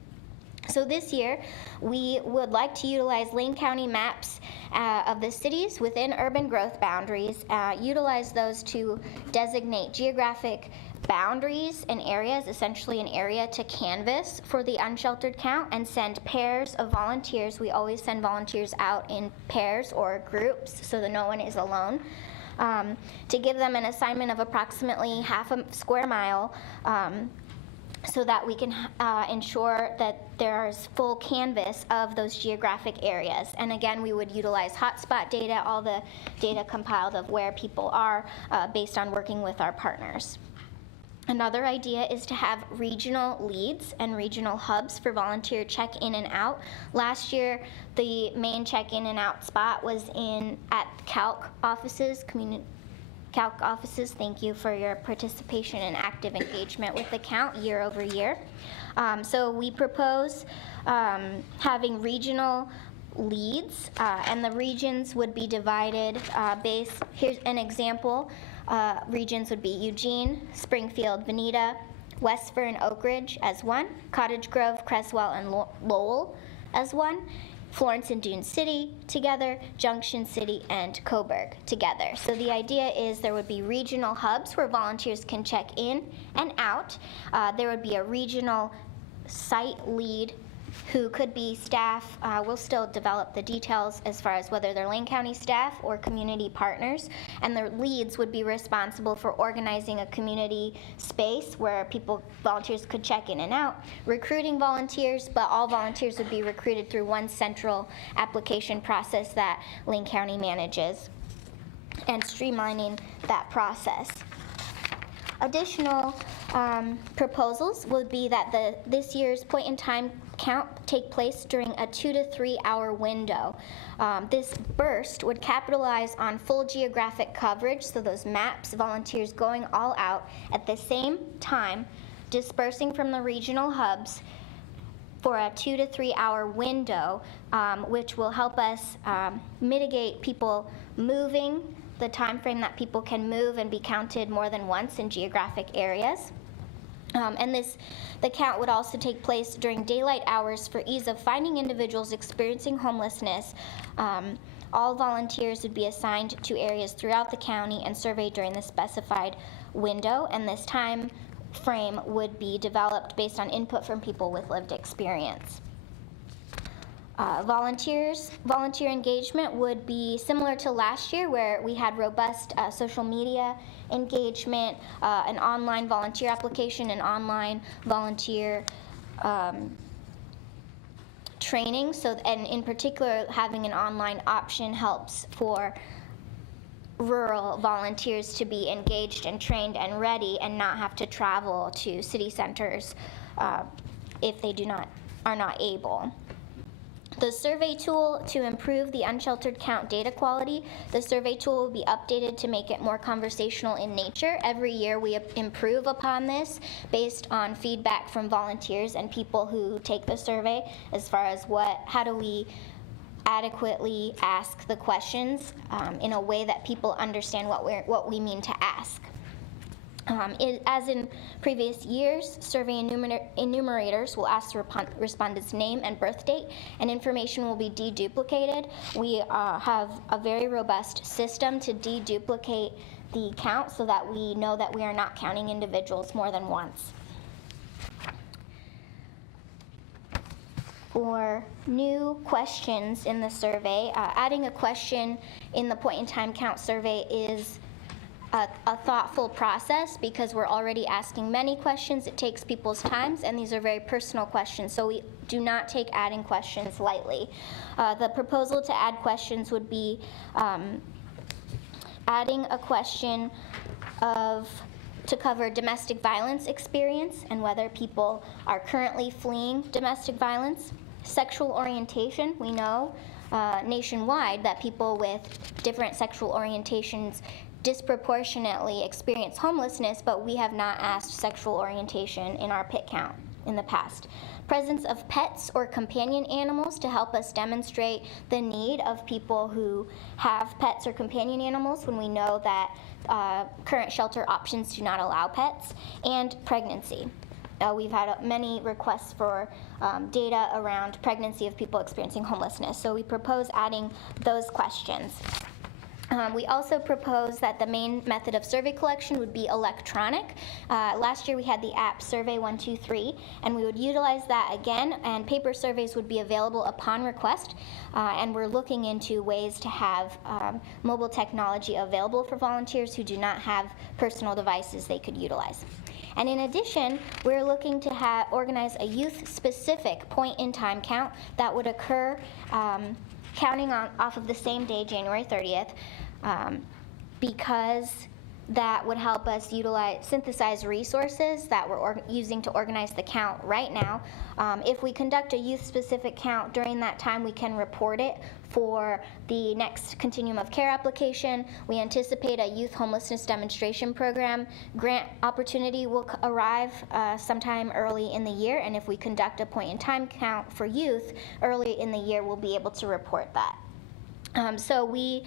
So this year, we would like to utilize Lane County maps of the cities within urban growth boundaries, utilize those to designate geographic boundaries and areas, essentially an area to canvas for the unsheltered count, and send pairs of volunteers. We always send volunteers out in pairs or groups so that no one is alone, to give them an assignment of approximately half a square mile, so that we can ensure that there's full canvas of those geographic areas. And again, we would utilize hotspot data, all the data compiled of where people are based on working with our partners. Another idea is to have regional leads and regional hubs for volunteer check-in and out. Last year, the main check-in and out spot was at CALC offices, calc offices, thank you for your participation and active engagement with the count year over year. So we propose having regional leads, and the regions would be divided here's an example. Regions would be Eugene, Springfield, Veneta, Westford and Oak Ridge as one, Cottage Grove, Creswell, and Lowell as one, Florence and Dune City together, Junction City, and Coburg together. So the idea is there would be regional hubs where volunteers can check in and out. There would be a regional site lead who could be staff. We'll still develop the details as far as whether they're Lane County staff or community partners. And the leads would be responsible for organizing a community space where volunteers could check in and out, recruiting volunteers, but all volunteers would be recruited through one central application process that Lane County manages, and streamlining that process. Additional proposals would be that this year's point-in-time count take place during a 2 to 3 hour window. This burst would capitalize on full geographic coverage, so those maps, volunteers going all out at the same time, dispersing from the regional hubs for a 2 to 3 hour window, which will help us mitigate people moving, the time frame that people can move and be counted more than once in geographic areas. And the count would also take place during daylight hours for ease of finding individuals experiencing homelessness. All volunteers would be assigned to areas throughout the county and surveyed during the specified window, and this time frame would be developed based on input from people with lived experience. Volunteer engagement would be similar to last year, where we had robust social media engagement, an online volunteer application, and online volunteer training. And in particular, having an online option helps for rural volunteers to be engaged and trained and ready and not have to travel to city centers if they are not able. The survey tool to improve the unsheltered count data quality. The survey tool will be updated to make it more conversational in nature. Every year we improve upon this based on feedback from volunteers and people who take the survey as far as how do we adequately ask the questions in a way that people understand what we mean to ask. As in previous years, survey enumerators will ask the respondent's name and birth date, and information will be deduplicated. We have a very robust system to deduplicate the count so that we know that we are not counting individuals more than once. For new questions in the survey, adding a question in the point-in-time count survey is a thoughtful process because we're already asking many questions. It takes people's times, and these are very personal questions, so we do not take adding questions lightly. The proposal to add questions would be adding a question to cover domestic violence experience and whether people are currently fleeing domestic violence. Sexual orientation, we know nationwide that people with different sexual orientations disproportionately experience homelessness, but we have not asked sexual orientation in our PIT count in the past. Presence of pets or companion animals to help us demonstrate the need of people who have pets or companion animals when we know that current shelter options do not allow pets, and pregnancy. We've had many requests for data around pregnancy of people experiencing homelessness, so we propose adding those questions. We also propose that the main method of survey collection would be electronic. Last year we had the app Survey 123, and we would utilize that again, and paper surveys would be available upon request. And we're looking into ways to have mobile technology available for volunteers who do not have personal devices they could utilize. And in addition, we're looking to organize a youth-specific point-in-time count that would occur counting off of the same day, January 30th, because that would help us synthesize resources that we're using to organize the count right now. If we conduct a youth-specific count during that time, we can report it for the next continuum of care application. We anticipate a youth homelessness demonstration program grant opportunity will arrive sometime early in the year, and if we conduct a point-in-time count for youth early in the year, we'll be able to report that. So we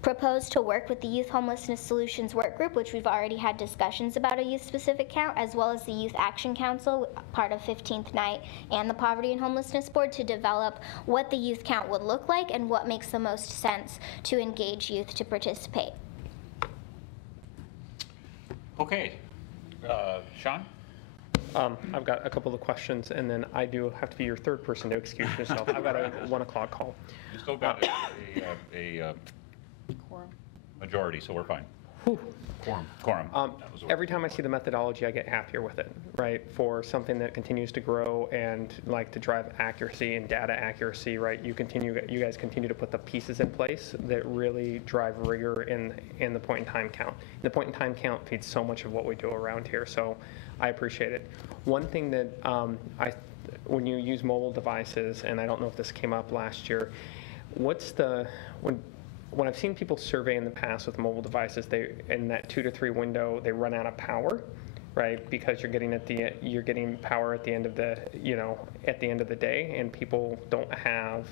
propose to work with the Youth Homelessness Solutions Work Group, which we've already had discussions about a youth-specific count, as well as the Youth Action Council, part of 15th Night, and the Poverty and Homelessness Board, to develop what the youth count would look like and what makes the most sense to engage youth to participate. Okay. Sean? I've got a couple of questions, and then I do have to be your third person to excuse yourself. I've got a 1 o'clock call. You still got a majority, so we're fine. Quorum. Every time I see the methodology, I get happier with it, right? For something that continues to grow and like to drive accuracy and data accuracy, right? You guys continue to put the pieces in place that really drive rigor in the point-in-time count. The point-in-time count feeds so much of what we do around here, so I appreciate it. One thing that when you use mobile devices, and I don't know if this came up last year, when I've seen people survey in the past with mobile devices, in that 2 to 3 window, they run out of power, right? Because you're getting power at the end of the day, and people don't have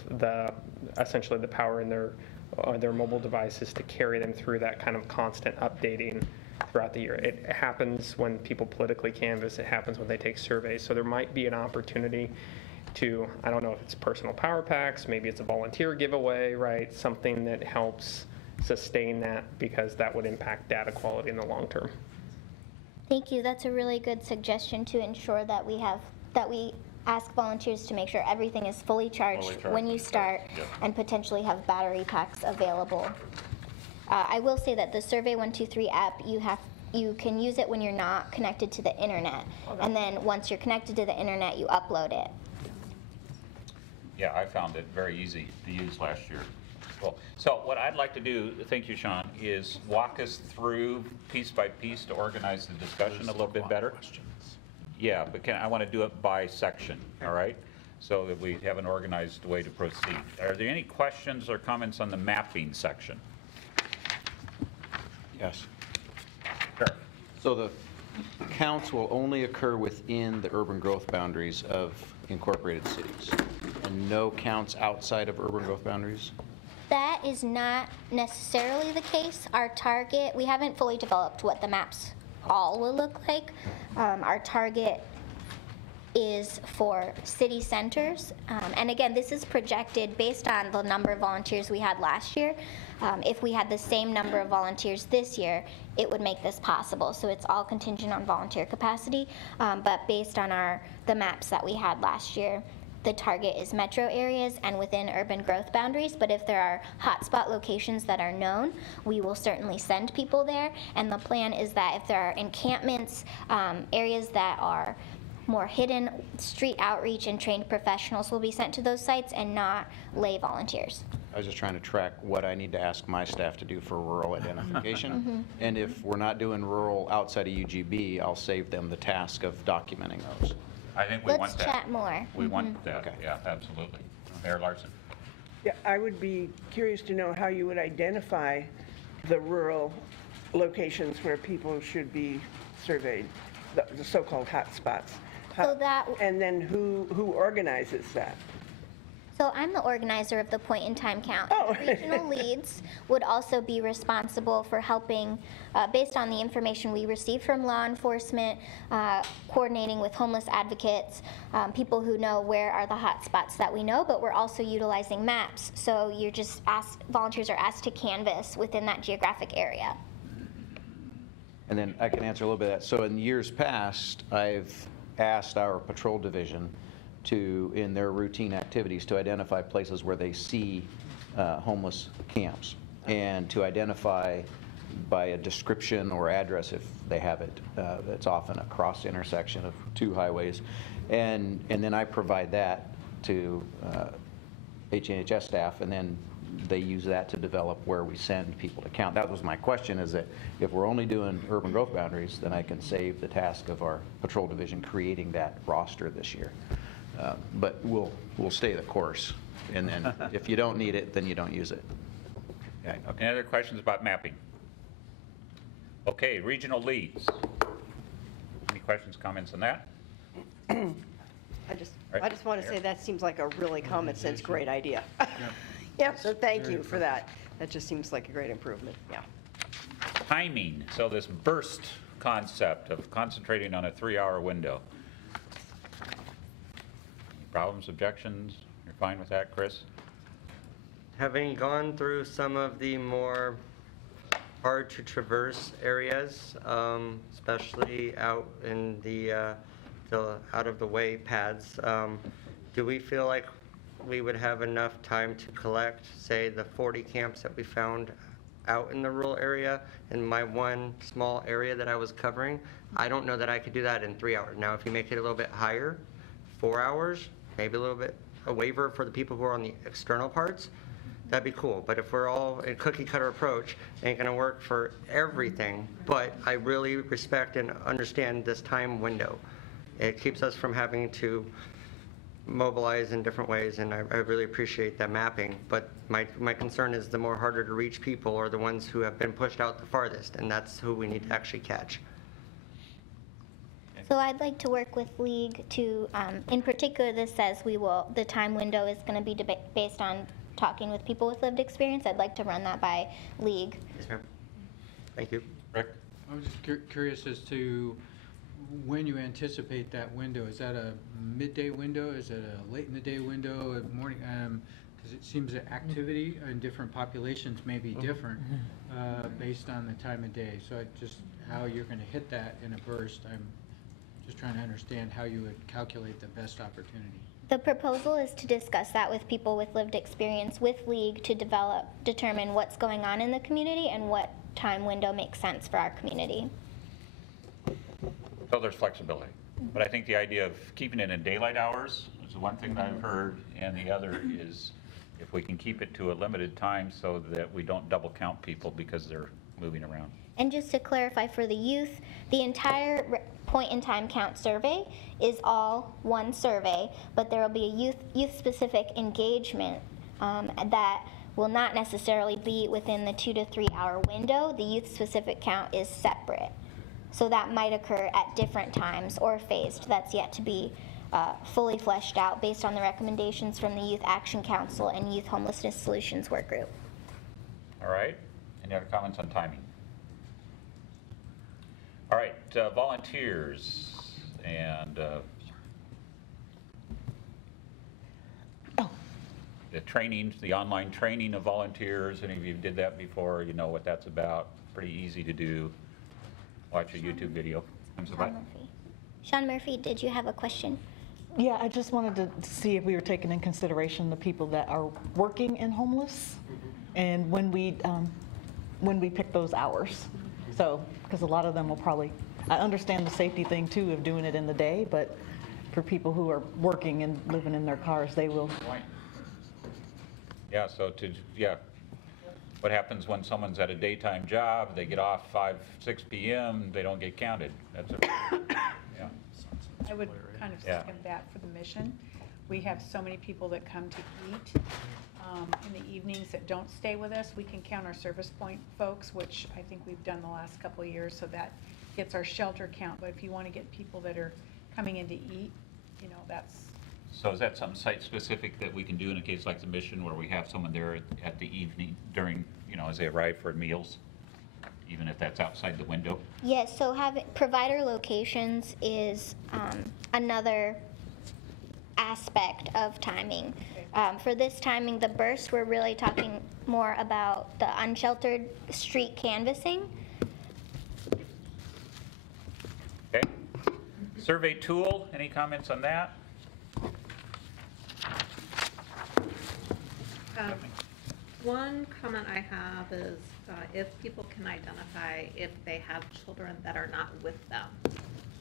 essentially the power in their mobile devices to carry them through that kind of constant updating throughout the year. It happens when people politically canvass. It happens when they take surveys. So there might be an opportunity to, I don't know if it's personal power packs, maybe it's a volunteer giveaway, right? Something that helps sustain that, because that would impact data quality in the long term. Thank you. That's a really good suggestion to ensure that we ask volunteers to make sure everything is fully charged when you start, and potentially have battery packs available. I will say that the Survey 123 app, you can use it when you're not connected to the internet, and then once you're connected to the internet, you upload it. Yeah, I found it very easy to use last year. Cool. So what I'd like to do, thank you, Sean, is walk us through piece by piece to organize the discussion a little bit better. Yeah, but I want to do it by section, all right? So that we have an organized way to proceed. Are there any questions or comments on the mapping section? Yes. Sure. So the counts will only occur within the urban growth boundaries of incorporated cities, and no counts outside of urban growth boundaries? That is not necessarily the case. Our target, we haven't fully developed what the maps all will look like. Our target is for city centers. And again, this is projected based on the number of volunteers we had last year. If we had the same number of volunteers this year, it would make this possible. So it's all contingent on volunteer capacity. But based on the maps that we had last year, the target is metro areas and within urban growth boundaries. But if there are hotspot locations that are known, we will certainly send people there. And the plan is that if there are encampments, areas that are more hidden, street outreach and trained professionals will be sent to those sites, and not lay volunteers. I was just trying to track what I need to ask my staff to do for rural identification. And if we're not doing rural outside of UGB, I'll save them the task of documenting those. I think we want that. Let's chat more. We want that, yeah, absolutely. Mayor Larson. Yeah, I would be curious to know how you would identify the rural locations where people should be surveyed, the so-called hotspots. And then who organizes that? So I'm the organizer of the point-in-time count. Regional leads would also be responsible for helping, based on the information we receive from law enforcement, coordinating with homeless advocates, people who know where are the hot spots that we know, but we're also utilizing maps. So you're just volunteers are asked to canvass within that geographic area. And then I can answer a little bit of that. So in years past, I've asked our patrol division to, in their routine activities, to identify places where they see homeless camps, and to identify by a description or address if they have it. It's often a cross intersection of 2 highways. And then I provide that to HNHS staff, and then they use that to develop where we send people to count. That was my question, is that if we're only doing urban growth boundaries, then I can save the task of our patrol division creating that roster this year. But we'll stay the course, and then if you don't need it, then you don't use it. Okay. Any other questions about mapping? Okay, regional leads. Any questions, comments on that? I just want to say that seems like a really common sense, great idea. Yeah, so thank you for that. That just seems like a great improvement, yeah. Timing, so this burst concept of concentrating on a 3-hour window. Any problems, objections? You're fine with that, Chris? Having gone through some of the more hard to traverse areas, especially out in the out of the way pads, do we feel like we would have enough time to collect, say, the 40 camps that we found out in the rural area in my one small area that I was covering? I don't know that I could do that in 3 hours. Now, if you make it a little bit higher, 4 hours, maybe a little bit a waiver for the people who are on the external parts, that'd be cool. But if we're all a cookie cutter approach, it ain't gonna work for everything. But I really respect and understand this time window. It keeps us from having to mobilize in different ways, and I really appreciate that mapping. But my concern is the more harder to reach people are the ones who have been pushed out the farthest, and that's who we need to actually catch. So I'd like to work with League to, in particular, this says the time window is going to be based on talking with people with lived experience. I'd like to run that by League. Yes, ma'am. Thank you. Rick? I was just curious as to when you anticipate that window. Is that a midday window? Is it a late in the day window, a morning? Because it seems that activity in different populations may be different based on the time of day. So how you're going to hit that in a burst, I'm just trying to understand how you would calculate the best opportunity. The proposal is to discuss that with people with lived experience with League to determine what's going on in the community and what time window makes sense for our community. So there's flexibility. But I think the idea of keeping it in daylight hours is the one thing that I've heard, and the other is if we can keep it to a limited time so that we don't double count people because they're moving around. And just to clarify for the youth, the entire point in time count survey is all one survey, but there will be a youth-specific engagement that will not necessarily be within the 2 to 3 hour window. The youth-specific count is separate. So that might occur at different times or phased. That's yet to be fully fleshed out based on the recommendations from the Youth Action Council and Youth Homelessness Solutions Work Group. All right. Any other comments on timing? All right, volunteers and the training, the online training of volunteers. Any of you did that before? You know what that's about. Pretty easy to do. Watch a YouTube video. Sean Murphy, did you have a question? Yeah, I just wanted to see if we were taking in consideration the people that are working in homeless, and when we pick those hours. So, because a lot of them will probably, I understand the safety thing too of doing it in the day, but for people who are working and living in their cars, they will. Yeah, so what happens when someone's at a daytime job, they get off 5, 6 p.m., they don't get counted? That's yeah. I would kind of second that for the mission. We have so many people that come to eat in the evenings that don't stay with us. We can count our service point folks, which I think we've done the last couple of years, so that gets our shelter count. But if you want to get people that are coming in to eat, that's... So is that something site-specific that we can do in a case like the mission where we have someone there at the evening during, as they arrive for meals, even if that's outside the window? Yes, so provider locations is another aspect of timing. For this timing, the burst, we're really talking more about the unsheltered street canvassing. Okay. Survey tool, any comments on that? One comment I have is if people can identify if they have children that are not with them.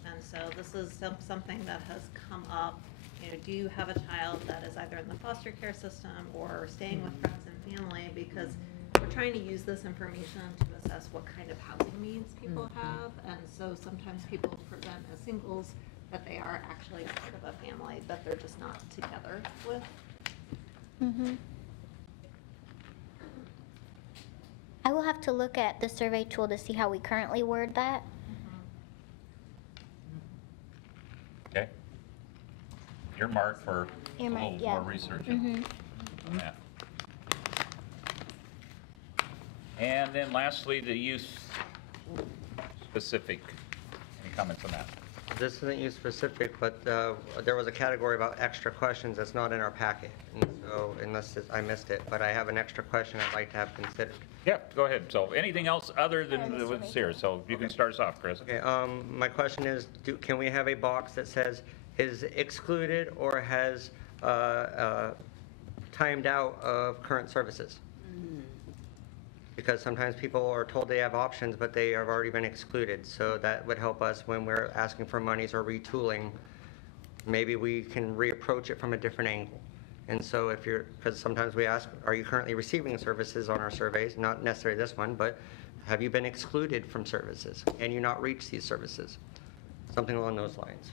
And so this is something that has come up. Do you have a child that is either in the foster care system or staying with friends and family, because we're trying to use this information to assess what kind of housing needs people have. And so sometimes people present as singles, that they are actually part of a family that they're just not together with. I will have to look at the survey tool to see how we currently word that. Okay. Earmark for a Earmark, little yeah. more research on that. And then lastly, the youth specific. Any comments on that? This isn't you specific, but there was a category about extra questions that's not in our packet. And so unless I missed it, but I have an extra question I'd like to have considered. Yeah, go ahead. So anything else other than what's here? So you can start us off, Chris. Okay, my question is, can we have a box that says is excluded or has timed out of current services? Because sometimes people are told they have options, but they have already been excluded. So that would help us when we're asking for monies or retooling. Maybe we can reapproach it from a different angle. And so if you're, because sometimes we ask, are you currently receiving services on our surveys? Not necessarily this one, but have you been excluded from services? Can you not reach these services? Something along those lines.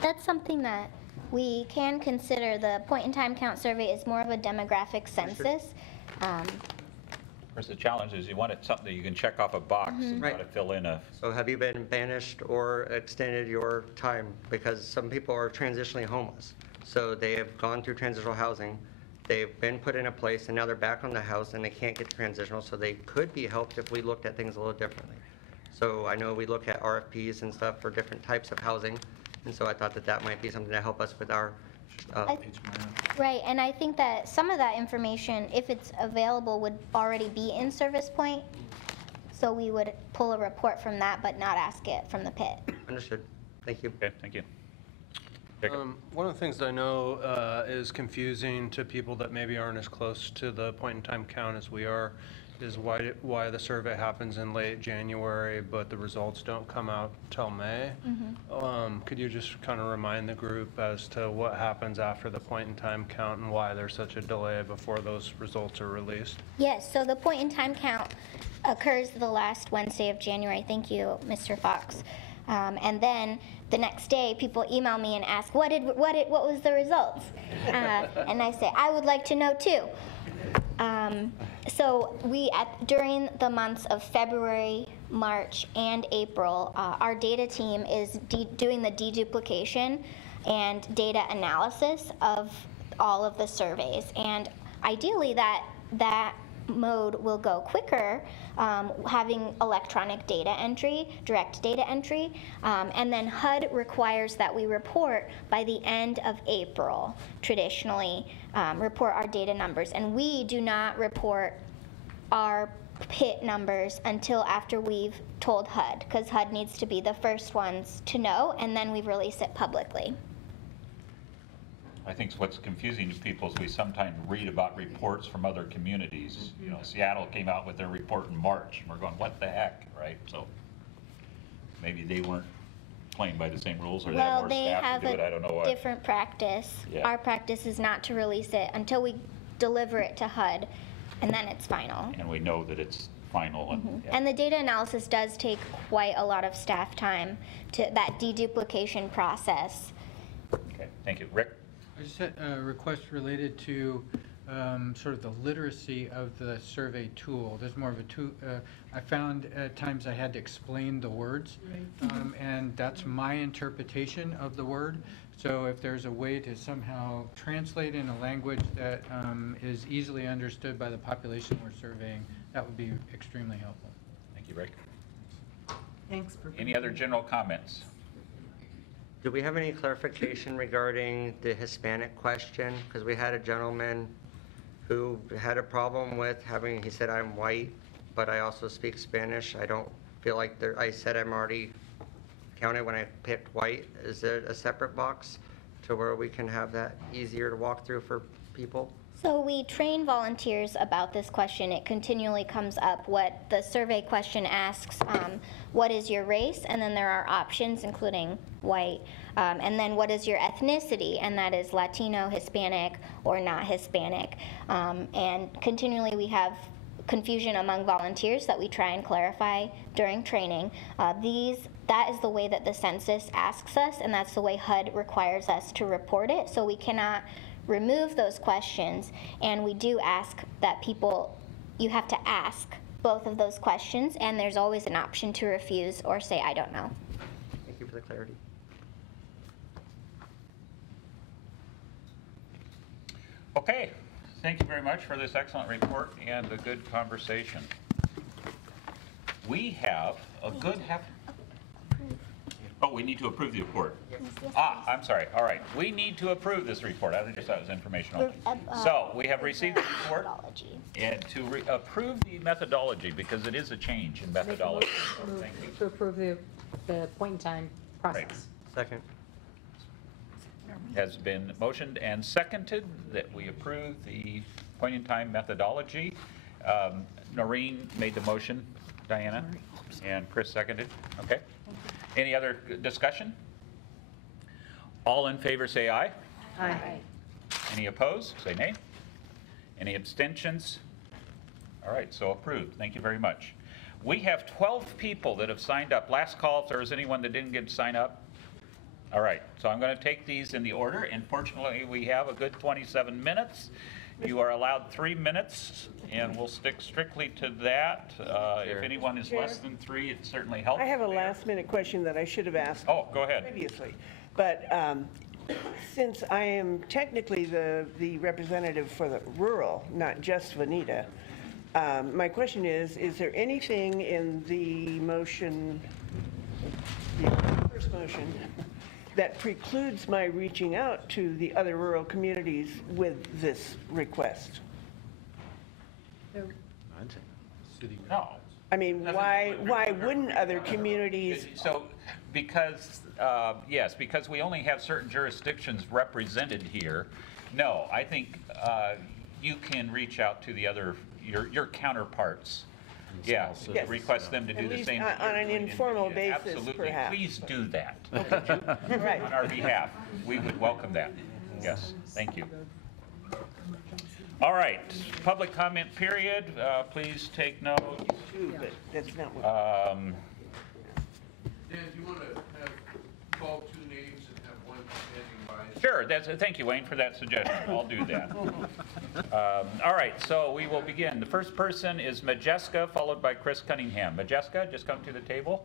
That's something that we can consider. The point-in-time count survey is more of a demographic census. Of course, the challenge is you want it something that you can check off a box and not to fill in a. So have you been banished or extended your time? Because some people are transitionally homeless. So they have gone through transitional housing, they've been put in a place, and now they're back on the house and they can't get transitional, so they could be helped if we looked at things a little differently. So I know we look at RFPs and stuff for different types of housing, and so I thought that that might be something to help us with our Right, and I think that some of that information, if it's available, would already be in Service Point. So we would pull a report from that, but not ask it from the pit. Understood. Thank you. Okay, thank you. One of the things that I know is confusing to people that maybe aren't as close to the point-in-time count as we are is why the survey happens in late January, but the results don't come out till May. Could you just kind of remind the group as to what happens after the point-in-time count and why there's such a delay before those results are released? Yes, so the point-in-time count occurs the last Wednesday of January. Thank you, Mr. Fox. And then the next day, people email me and ask, what was the results? And I say, I would like to know too. So during the months of February, March, and April, our data team is doing the deduplication and data analysis of all of the surveys. And ideally, that mode will go quicker, having electronic data entry, direct data entry, and then HUD requires that we report by the end of April, traditionally, report our data numbers. And we do not report our PIT numbers until after we've told HUD, because HUD needs to be the first ones to know, and then we release it publicly. I think what's confusing to people is we sometimes read about reports from other communities. You know, Seattle came out with their report in March, and we're going, what the heck, right? So maybe they weren't playing by the same rules, or they have more staff to do it, I don't know what. Different practice. Yeah. Our practice is not to release it until we deliver it to HUD, and then it's final. And we know that it's final. And, And the data analysis does take quite a lot of staff time to that deduplication process. Okay, thank you. Rick? I just had a request related to sort of the literacy of the survey tool. There's more of a tool. I found at times I had to explain the words, and that's my interpretation of the word. So if there's a way to somehow translate in a language that is easily understood by the population we're surveying, that would be extremely helpful. Thank you, Rick. Thanks for. Any other general comments? Do we have any clarification regarding the Hispanic question? Because we had a gentleman who had a problem with having, he said, I'm white, but I also speak Spanish. I don't feel like I said I'm already counted when I picked white. Is there a separate box to where we can have that easier to walk through for people? So we train volunteers about this question. It continually comes up. What the survey question asks, what is your race? And then there are options, including white. And then what is your ethnicity? And that is Latino, Hispanic, or not Hispanic. And continually we have confusion among volunteers that we try and clarify during training. That is the way that the census asks us, and that's the way HUD requires us to report it. So we cannot remove those questions, and we do ask that you have to ask both of those questions, and there's always an option to refuse or say, I don't know. Thank you for the clarity. Okay, thank you very much for this excellent report and the good conversation. We have a good Oh, we need to approve the report. I'm sorry. All right. We need to approve this report. I just thought it was informational. So we have received the report and to approve the methodology, because it is a change in methodology. Thank you. To approve the point-in-time process. Second. Has been motioned and seconded that we approve the point-in-time methodology. Noreen made the motion, Diana, and Chris seconded. Okay. Any other discussion? All in favor say aye. Aye. Any opposed? Say nay. Any abstentions? All right, so approved. Thank you very much. We have 12 people that have signed up. Last call, if there was anyone that didn't get to sign up. All right, so I'm going to take these in the order, and fortunately we have a good 27 minutes. You are allowed 3 minutes, and we'll stick strictly to that. If anyone is less than 3, it certainly helps. I have a last-minute question that I should have asked go ahead. previously. But since I am technically the representative for the rural, not just Veneta, my question is there anything in the motion, the first motion, that precludes my reaching out to the other rural communities with this request? No. I mean, why wouldn't other communities? So, because, yes, because we only have certain jurisdictions represented here, no, I think you can reach out to the other, your counterparts. Yeah, Yes. request them to do At the least same. on an informal basis, Absolutely, perhaps. please do that. Right. On our behalf, we would welcome that. Yes, thank you. All right, public comment period, please take note. But that's not what. Dan, do you want to call 2 names and have one standing by? Sure, thank you, Wayne, for that suggestion. I'll do that. All right, so we will begin. The first person is Majeska, followed by Chris Cunningham. Majeska, just come to the table.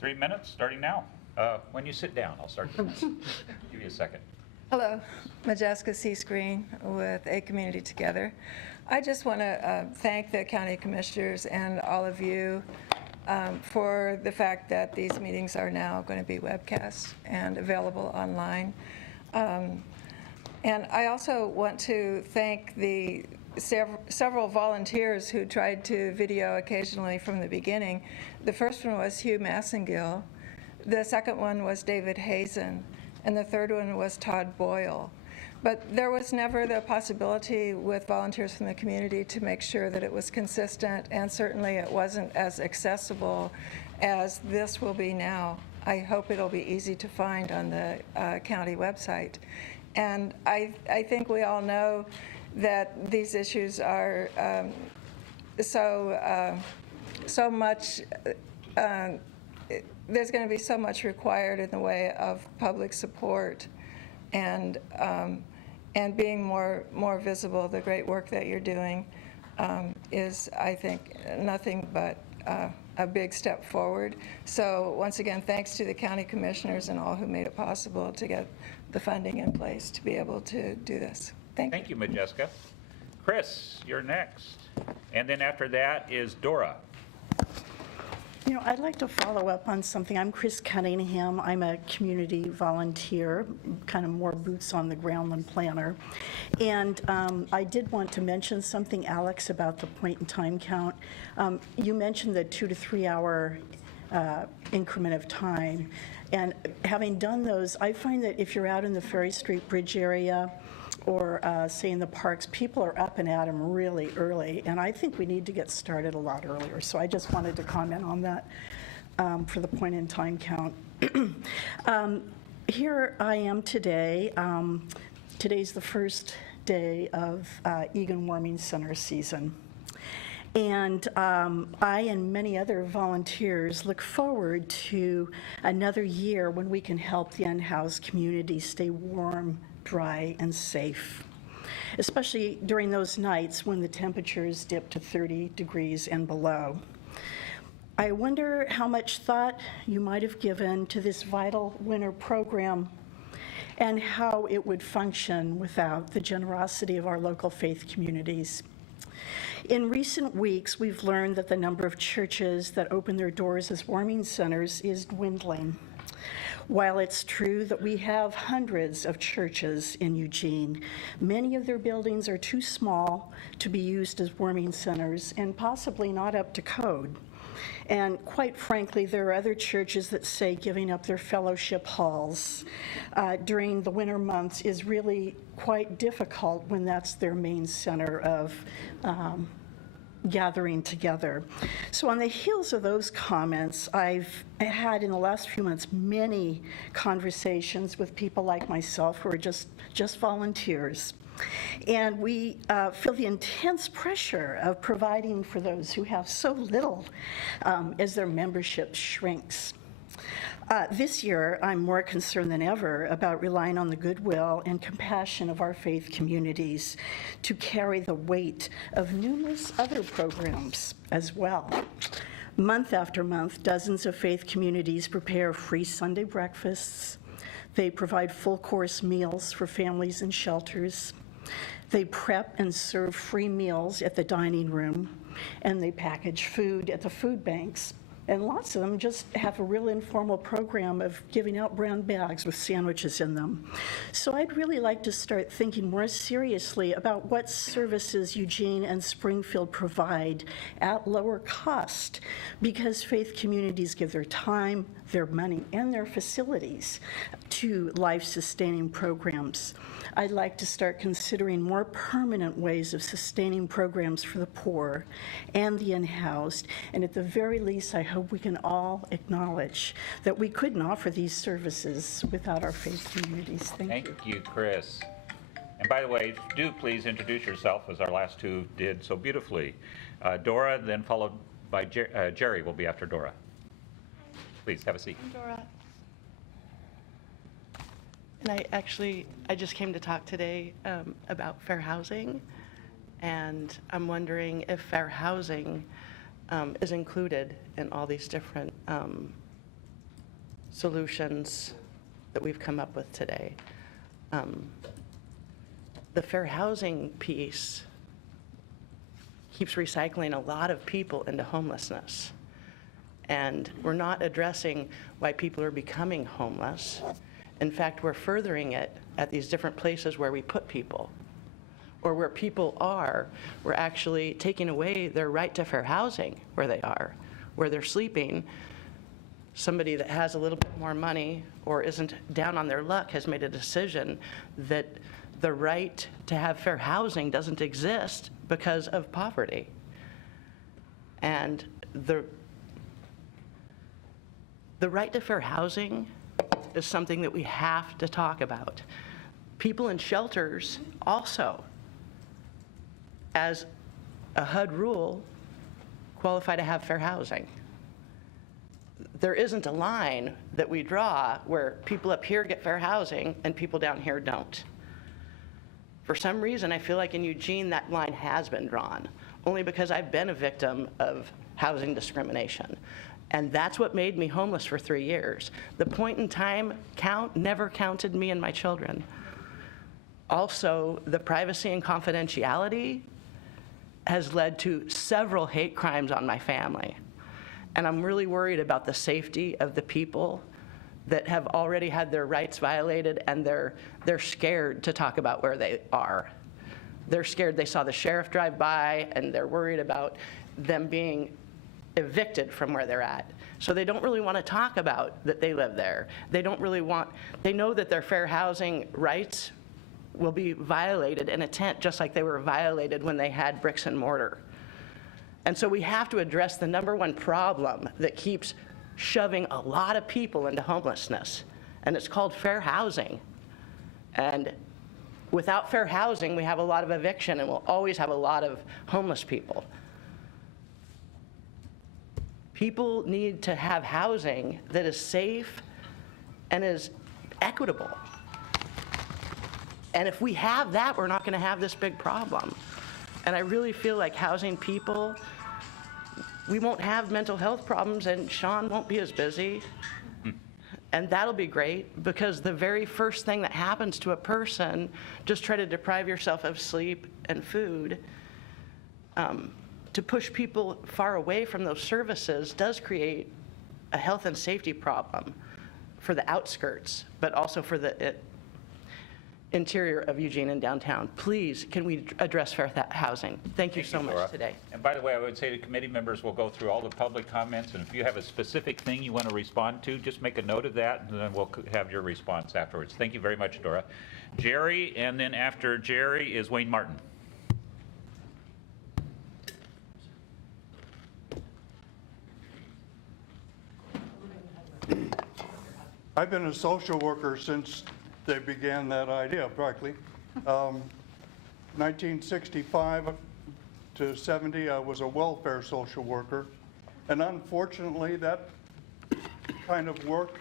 3 minutes, starting now. When you sit down, I'll start. Give you a second. Hello, Majeska C-Screen with A Community Together. I just want to thank the county commissioners and all of you for the fact that these meetings are now going to be webcast and available online. And I also want to thank the several volunteers who tried to video occasionally from the beginning. The first one was Hugh Massengill. The second one was David Hazen. And the third one was Todd Boyle. But there was never the possibility with volunteers from the community to make sure that it was consistent, and certainly it wasn't as accessible as this will be now. I hope it'll be easy to find on the county website. And I think we all know that these issues are so much, there's going to be so much required in the way of public support and being more visible. The great work that you're doing is, I think, nothing but a big step forward. So once again, thanks to the county commissioners and all who made it possible to get the funding in place to be able to do this. Thank you, Majeska. Chris, you're next. And then after that is Dora. You know, I'd like to follow up on something. I'm Chris Cunningham. I'm a community volunteer, kind of more boots on the ground than planner. And I did want to mention something, Alex, about the point-in-time count. You mentioned the 2 to 3 hour increment of time. And having done those, I find that if you're out in the Ferry Street Bridge area, or say in the parks, people are up and at 'em really early, and I think we need to get started a lot earlier. So I just wanted to comment on that for the point in time count. Here I am today. Today's the first day of Egan Warming Center season. And I and many other volunteers look forward to another year when we can help the unhoused community stay warm, dry, and safe, especially during those nights when the temperatures dip to 30 degrees and below. I wonder how much thought you might have given to this vital winter program and how it would function without the generosity of our local faith communities. In recent weeks, we've learned that the number of churches that open their doors as warming centers is dwindling. While it's true that we have hundreds of churches in Eugene, many of their buildings are too small to be used as warming centers and possibly not up to code. And quite frankly, there are other churches that say giving up their fellowship halls during the winter months is really quite difficult when that's their main center of gathering together. So on the heels of those comments, I've had in the last few months many conversations with people like myself who are just volunteers. And we feel the intense pressure of providing for those who have so little as their membership shrinks. This year, I'm more concerned than ever about relying on the goodwill and compassion of our faith communities to carry the weight of numerous other programs as well. Month after month, dozens of faith communities prepare free Sunday breakfasts. They provide full-course meals for families in shelters. They prep and serve free meals at the dining room, and they package food at the food banks. And lots of them just have a real informal program of giving out brown bags with sandwiches in them. So I'd really like to start thinking more seriously about what services Eugene and Springfield provide at lower cost, because faith communities give their time, their money, and their facilities to life-sustaining programs. I'd like to start considering more permanent ways of sustaining programs for the poor and the unhoused, and at the very least, I hope we can all acknowledge that we couldn't offer these services without our faith communities. Thank you. Thank you, Chris. And by the way, do please introduce yourself, as our last two did so beautifully. Dora, then followed by Jerry will be after Dora. Please, have a seat. I'm Dora. And I just came to talk today about fair housing, and I'm wondering if fair housing is included in all these different solutions that we've come up with today. The fair housing piece keeps recycling a lot of people into homelessness, and we're not addressing why people are becoming homeless. In fact, we're furthering it at these different places where we put people, or where people are. We're actually taking away their right to fair housing where they are, where they're sleeping. Somebody that has a little bit more money or isn't down on their luck has made a decision that the right to have fair housing doesn't exist because of poverty. And the right to fair housing is something that we have to talk about. People in shelters also, as a HUD rule, qualify to have fair housing. There isn't a line that we draw where people up here get fair housing and people down here don't. For some reason, I feel like in Eugene that line has been drawn, only because I've been a victim of housing discrimination. And that's what made me homeless for 3 years. The point in time count never counted me and my children. Also, the privacy and confidentiality has led to several hate crimes on my family. And I'm really worried about the safety of the people that have already had their rights violated, and they're scared to talk about where they are. They're scared they saw the sheriff drive by, and they're worried about them being evicted from where they're at. So they don't really want to talk about that they live there. They don't really want, they know that their fair housing rights will be violated in a tent just like they were violated when they had bricks and mortar. And so we have to address the number one problem that keeps shoving a lot of people into homelessness, and it's called fair housing. And without fair housing, we have a lot of eviction, and we'll always have a lot of homeless people. People need to have housing that is safe and is equitable. And if we have that, we're not going to have this big problem. And I really feel like housing people, we won't have mental health problems, and Sean won't be as busy. And that'll be great, because the very first thing that happens to a person, just try to deprive yourself of sleep and food. To push people far away from those services does create a health and safety problem for the outskirts, but also for the interior of Eugene and downtown. Please, can we address fair housing? Thank you so much today. And by the way, I would say the committee members will go through all the public comments, and if you have a specific thing you want to respond to, just make a note of that, and then we'll have your response afterwards. Thank you very much, Dora. Jerry, and then after Jerry is Wayne Martin. I've been a social worker since they began that idea, practically. 1965 to 70, I was a welfare social worker. And unfortunately, that kind of work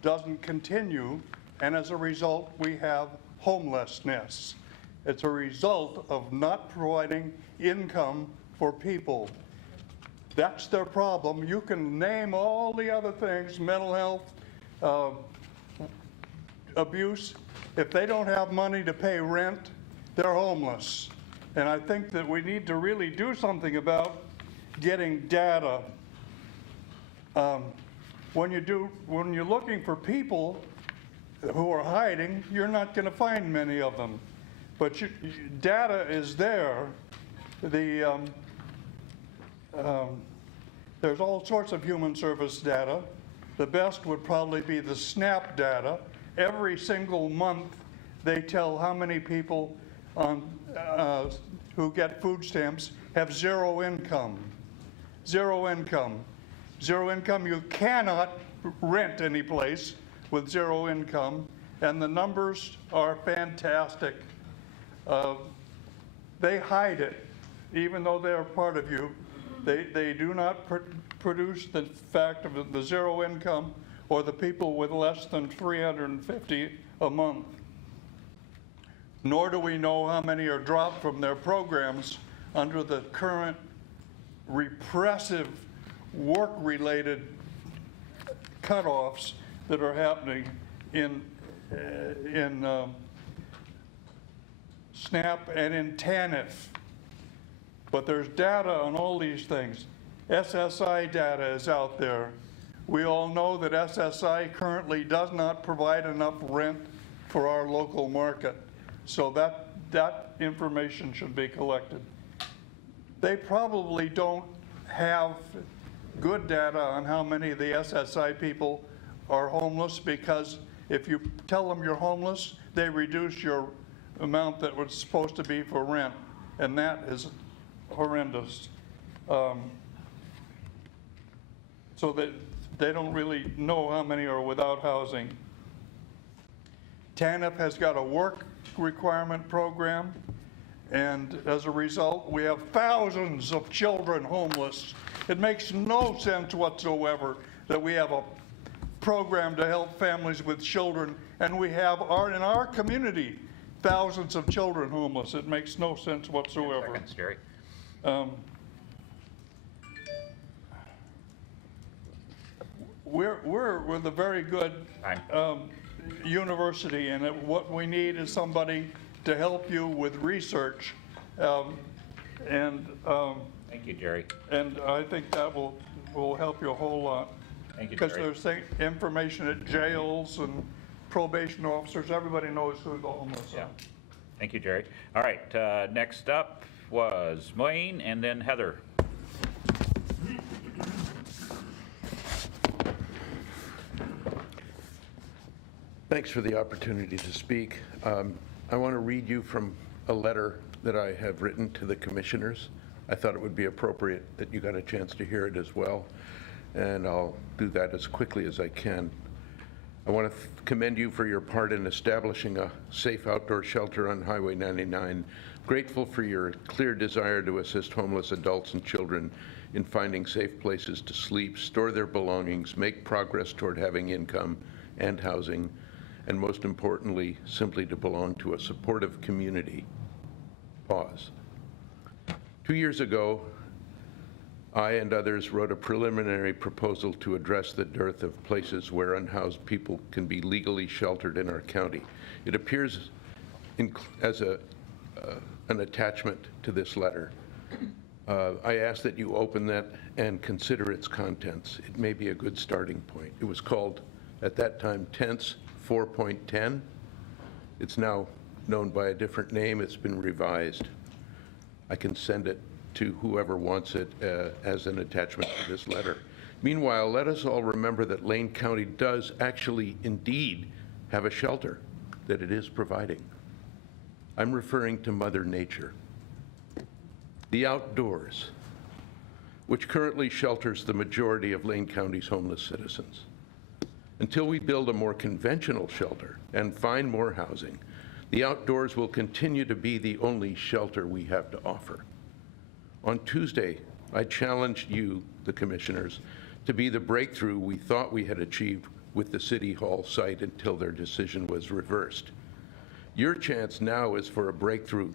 doesn't continue. And as a result, we have homelessness. It's a result of not providing income for people. That's their problem. You can name all the other things, mental health, abuse. If they don't have money to pay rent, they're homeless. And I think that we need to really do something about getting data. When you're looking for people who are hiding, you're not going to find many of them. But data is there. There's all sorts of human service data. The best would probably be the SNAP data. Every single month, they tell how many people who get food stamps have zero income. Zero income. Zero income, you cannot rent any place with zero income, and the numbers are fantastic. They hide it, even though they are part of you. They do not produce the fact of the zero income or the people with less than $350 a month. Nor do we know how many are dropped from their programs under the current repressive work-related cutoffs that are happening in SNAP and in TANF. But there's data on all these things. SSI data is out there. We all know that SSI currently does not provide enough rent for our local market. So that information should be collected. They probably don't have good data on how many of the SSI people are homeless, because if you tell them you're homeless, they reduce your amount that was supposed to be for rent, and that is horrendous. So that they don't really know how many are without housing. TANF has got a work requirement program, and as a result, we have thousands of children homeless. It makes no sense whatsoever that we have a program to help families with children, and we have in our community thousands of children homeless. It makes no sense whatsoever. Seconds, Jerry. We're with a very good university, and what we need is somebody to help you with research. Thank you, Jerry. And I think that will help you a whole lot. Thank you, Jerry. Because there's information at jails and probation officers. Everybody knows who the homeless are. Thank you, Jerry. All right, next up was Wayne, and then Heather. Thanks for the opportunity to speak. I want to read you from a letter that I have written to the commissioners. I thought it would be appropriate that you got a chance to hear it as well, and I'll do that as quickly as I can. I want to commend you for your part in establishing a safe outdoor shelter on Highway 99. Grateful for your clear desire to assist homeless adults and children in finding safe places to sleep, store their belongings, make progress toward having income and housing, and most importantly, simply to belong to a supportive community. Pause. 2 years ago, I and others wrote a preliminary proposal to address the dearth of places where unhoused people can be legally sheltered in our county. It appears as an attachment to this letter. I ask that you open that and consider its contents. It may be a good starting point. It was called, at that time, Tense 4.10. It's now known by a different name. It's been revised. I can send it to whoever wants it as an attachment to this letter. Meanwhile, let us all remember that Lane County does actually indeed have a shelter that it is providing. I'm referring to Mother Nature. The outdoors, which currently shelters the majority of Lane County's homeless citizens. Until we build a more conventional shelter and find more housing, the outdoors will continue to be the only shelter we have to offer. On Tuesday, I challenged you, the commissioners, to be the breakthrough we thought we had achieved with the City Hall site until their decision was reversed. Your chance now is for a breakthrough,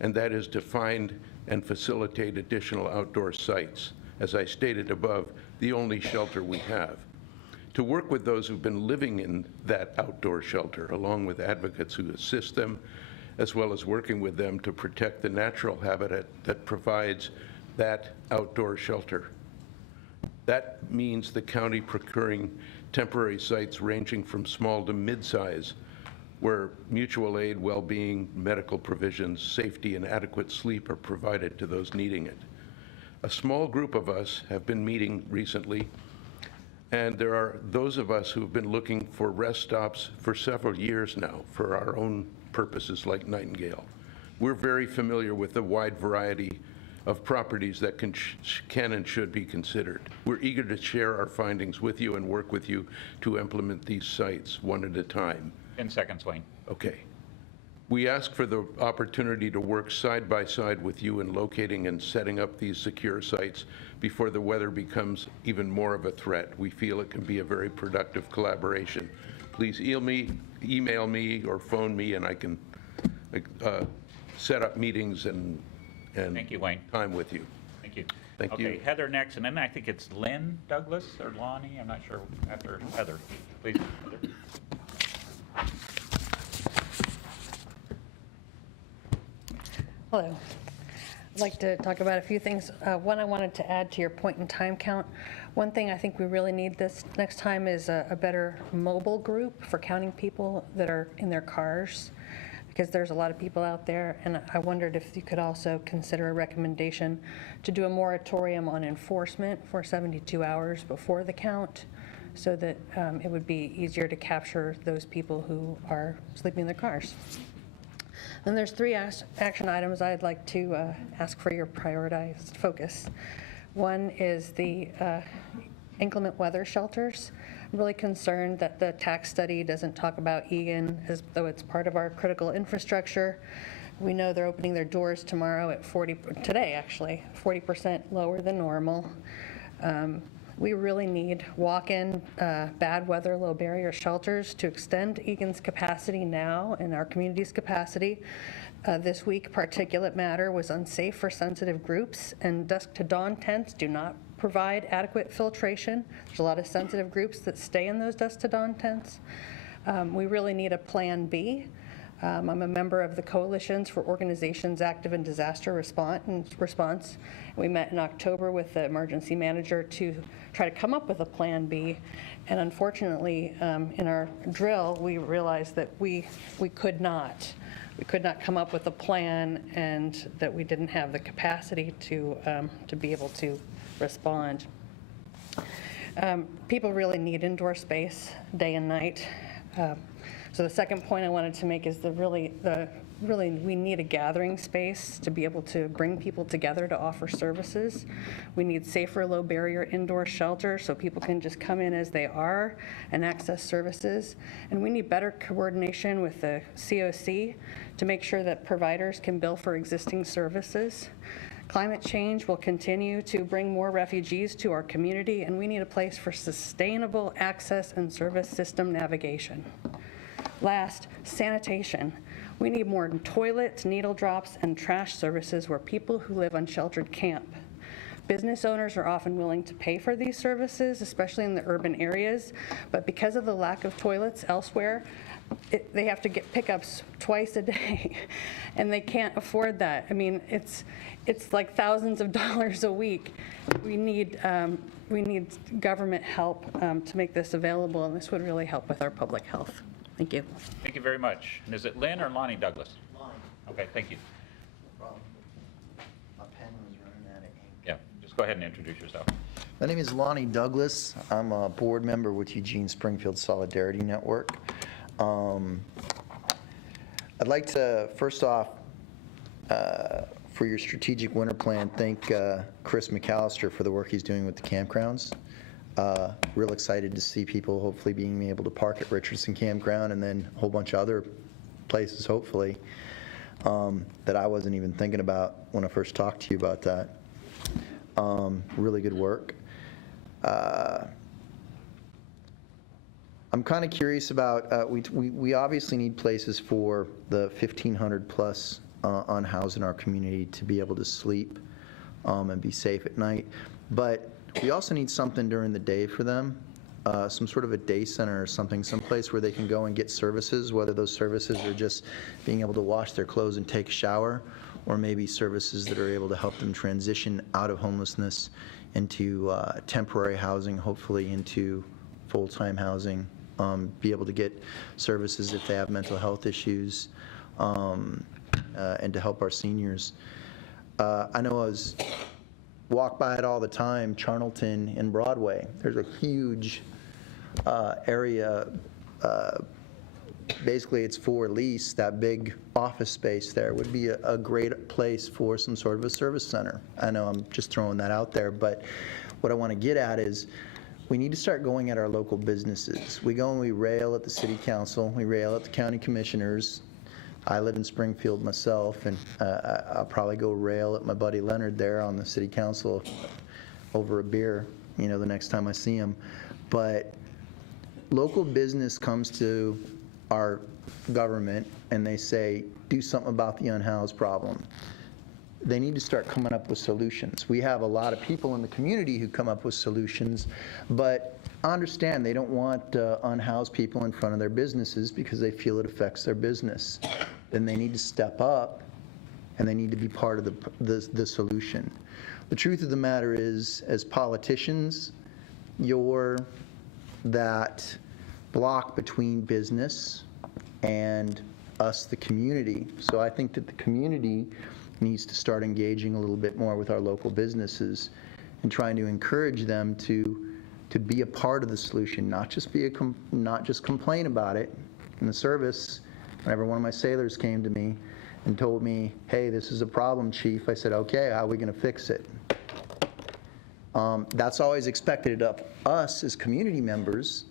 and that is to find and facilitate additional outdoor sites. As I stated above, the only shelter we have. To work with those who've been living in that outdoor shelter, along with advocates who assist them, as well as working with them to protect the natural habitat that provides that outdoor shelter. That means the county procuring temporary sites ranging from small to mid-size, where mutual aid, well-being, medical provisions, safety, and adequate sleep are provided to those needing it. A small group of us have been meeting recently, and there are those of us who have been looking for rest stops for several years now for our own purposes like Nightingale. We're very familiar with the wide variety of properties that can and should be considered. We're eager to share our findings with you and work with you to implement these sites one at a time. 10 seconds, Wayne. Okay. We ask for the opportunity to work side by side with you in locating and setting up these secure sites before the weather becomes even more of a threat. We feel it can be a very productive collaboration. Please email me or phone me, and I can set up meetings and Thank you, Wayne. time with you. Thank you. Thank Okay, you. Heather next, and then I think it's Lynn Douglas or Lonnie, I'm not sure, after Heather. Please, Heather. Hello. I'd like to talk about a few things. One, I wanted to add to your point in time count. One thing I think we really need this next time is a better mobile group for counting people that are in their cars, because there's a lot of people out there, and I wondered if you could also consider a recommendation to do a moratorium on enforcement for 72 hours before the count, so that it would be easier to capture those people who are sleeping in their cars. Then there's 3 action items I'd like to ask for your prioritized focus. One is the inclement weather shelters. I'm really concerned that the tax study doesn't talk about Egan as though it's part of our critical infrastructure. We know they're opening their doors tomorrow at today actually, 40% lower than normal. We really need walk-in bad weather, low barrier shelters to extend Egan's capacity now and our community's capacity. This week, particulate matter was unsafe for sensitive groups, and dusk to dawn tents do not provide adequate filtration. There's a lot of sensitive groups that stay in those dusk to dawn tents. We really need a plan B. I'm a member of the Coalitions for Organizations Active in Disaster Response. We met in October with the emergency manager to try to come up with a plan B. And unfortunately, in our drill, we realized that we could not come up with a plan, and that we didn't have the capacity to be able to respond. People really need indoor space day and night. So the second point I wanted to make is really we need a gathering space to be able to bring people together to offer services. We need safer, low barrier indoor shelter so people can just come in as they are and access services. And we need better coordination with the COC to make sure that providers can bill for existing services. Climate change will continue to bring more refugees to our community, and we need a place for sustainable access and service system navigation. Last, sanitation. We need more toilets, needle drops, and trash services where people who live unsheltered camp. Business owners are often willing to pay for these services, especially in the urban areas, but because of the lack of toilets elsewhere, they have to get pickups twice a day, and they can't afford that. I mean, it's like thousands of dollars a week. We need government help to make this available, and this would really help with our public health. Thank you. Thank you very much. And is it Lynn or Lonnie Douglas? Lonnie. Okay, thank you. No problem. My pen was running out of ink. Yeah, just go ahead and introduce yourself. My name is Lonnie Douglas. I'm a board member with Eugene Springfield Solidarity Network. I'd like to, first off, for your strategic winter plan, thank Chris McAllister for the work he's doing with the campgrounds. Real excited to see people hopefully being able to park at Richardson Campground and then a whole bunch of other places, hopefully, that I wasn't even thinking about when I first talked to you about that. Really good work. I'm kind of curious about, we obviously need places for the 1,500 plus unhoused in our community to be able to sleep and be safe at night. But we also need something during the day for them, some sort of a day center or something, someplace where they can go and get services, whether those services are just being able to wash their clothes and take a shower, or maybe services that are able to help them transition out of homelessness into temporary housing, hopefully into full-time housing, be able to get services if they have mental health issues, and to help our seniors. I know I walk by it all the time, Charnelton and Broadway. There's a huge area, basically it's for lease. That big office space there would be a great place for some sort of a service center. I know I'm just throwing that out there, but what I want to get at is we need to start going at our local businesses. We go and we rail at the city council, we rail at the county commissioners. I live in Springfield myself, and I'll probably go rail at my buddy Leonard there on the city council over a beer, the next time I see him. But local business comes to our government and they say, do something about the unhoused problem. They need to start coming up with solutions. We have a lot of people in the community who come up with solutions, but understand they don't want unhoused people in front of their businesses because they feel it affects their business. Then they need to step up and they need to be part of the solution. The truth of the matter is, as politicians, you're that block between business and us, the community. So I think that the community needs to start engaging a little bit more with our local businesses and trying to encourage them to be a part of the solution, not just complain about it. In the service, whenever one of my sailors came to me and told me, hey, this is a problem, chief, I said, okay, how are we going to fix it? That's always expected of us as community members,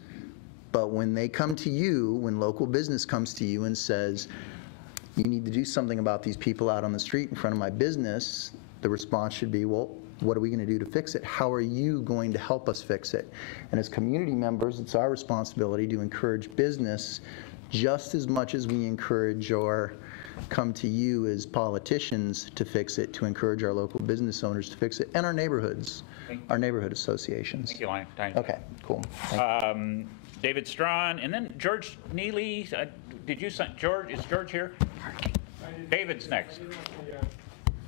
but when they come to you, when local business comes to you and says, you need to do something about these people out on the street in front of my business, the response should be, well, what are we going to do to fix it? How are you going to help us fix it? And as community members, it's our responsibility to encourage business just as much as we encourage or come to you as politicians to fix it, to encourage our local business owners to fix it, and our neighborhoods, our neighborhood associations. Thank you, Lonnie. Okay, cool. David Strawn, and then George Neely. Did you sign? George, is George here? David's next.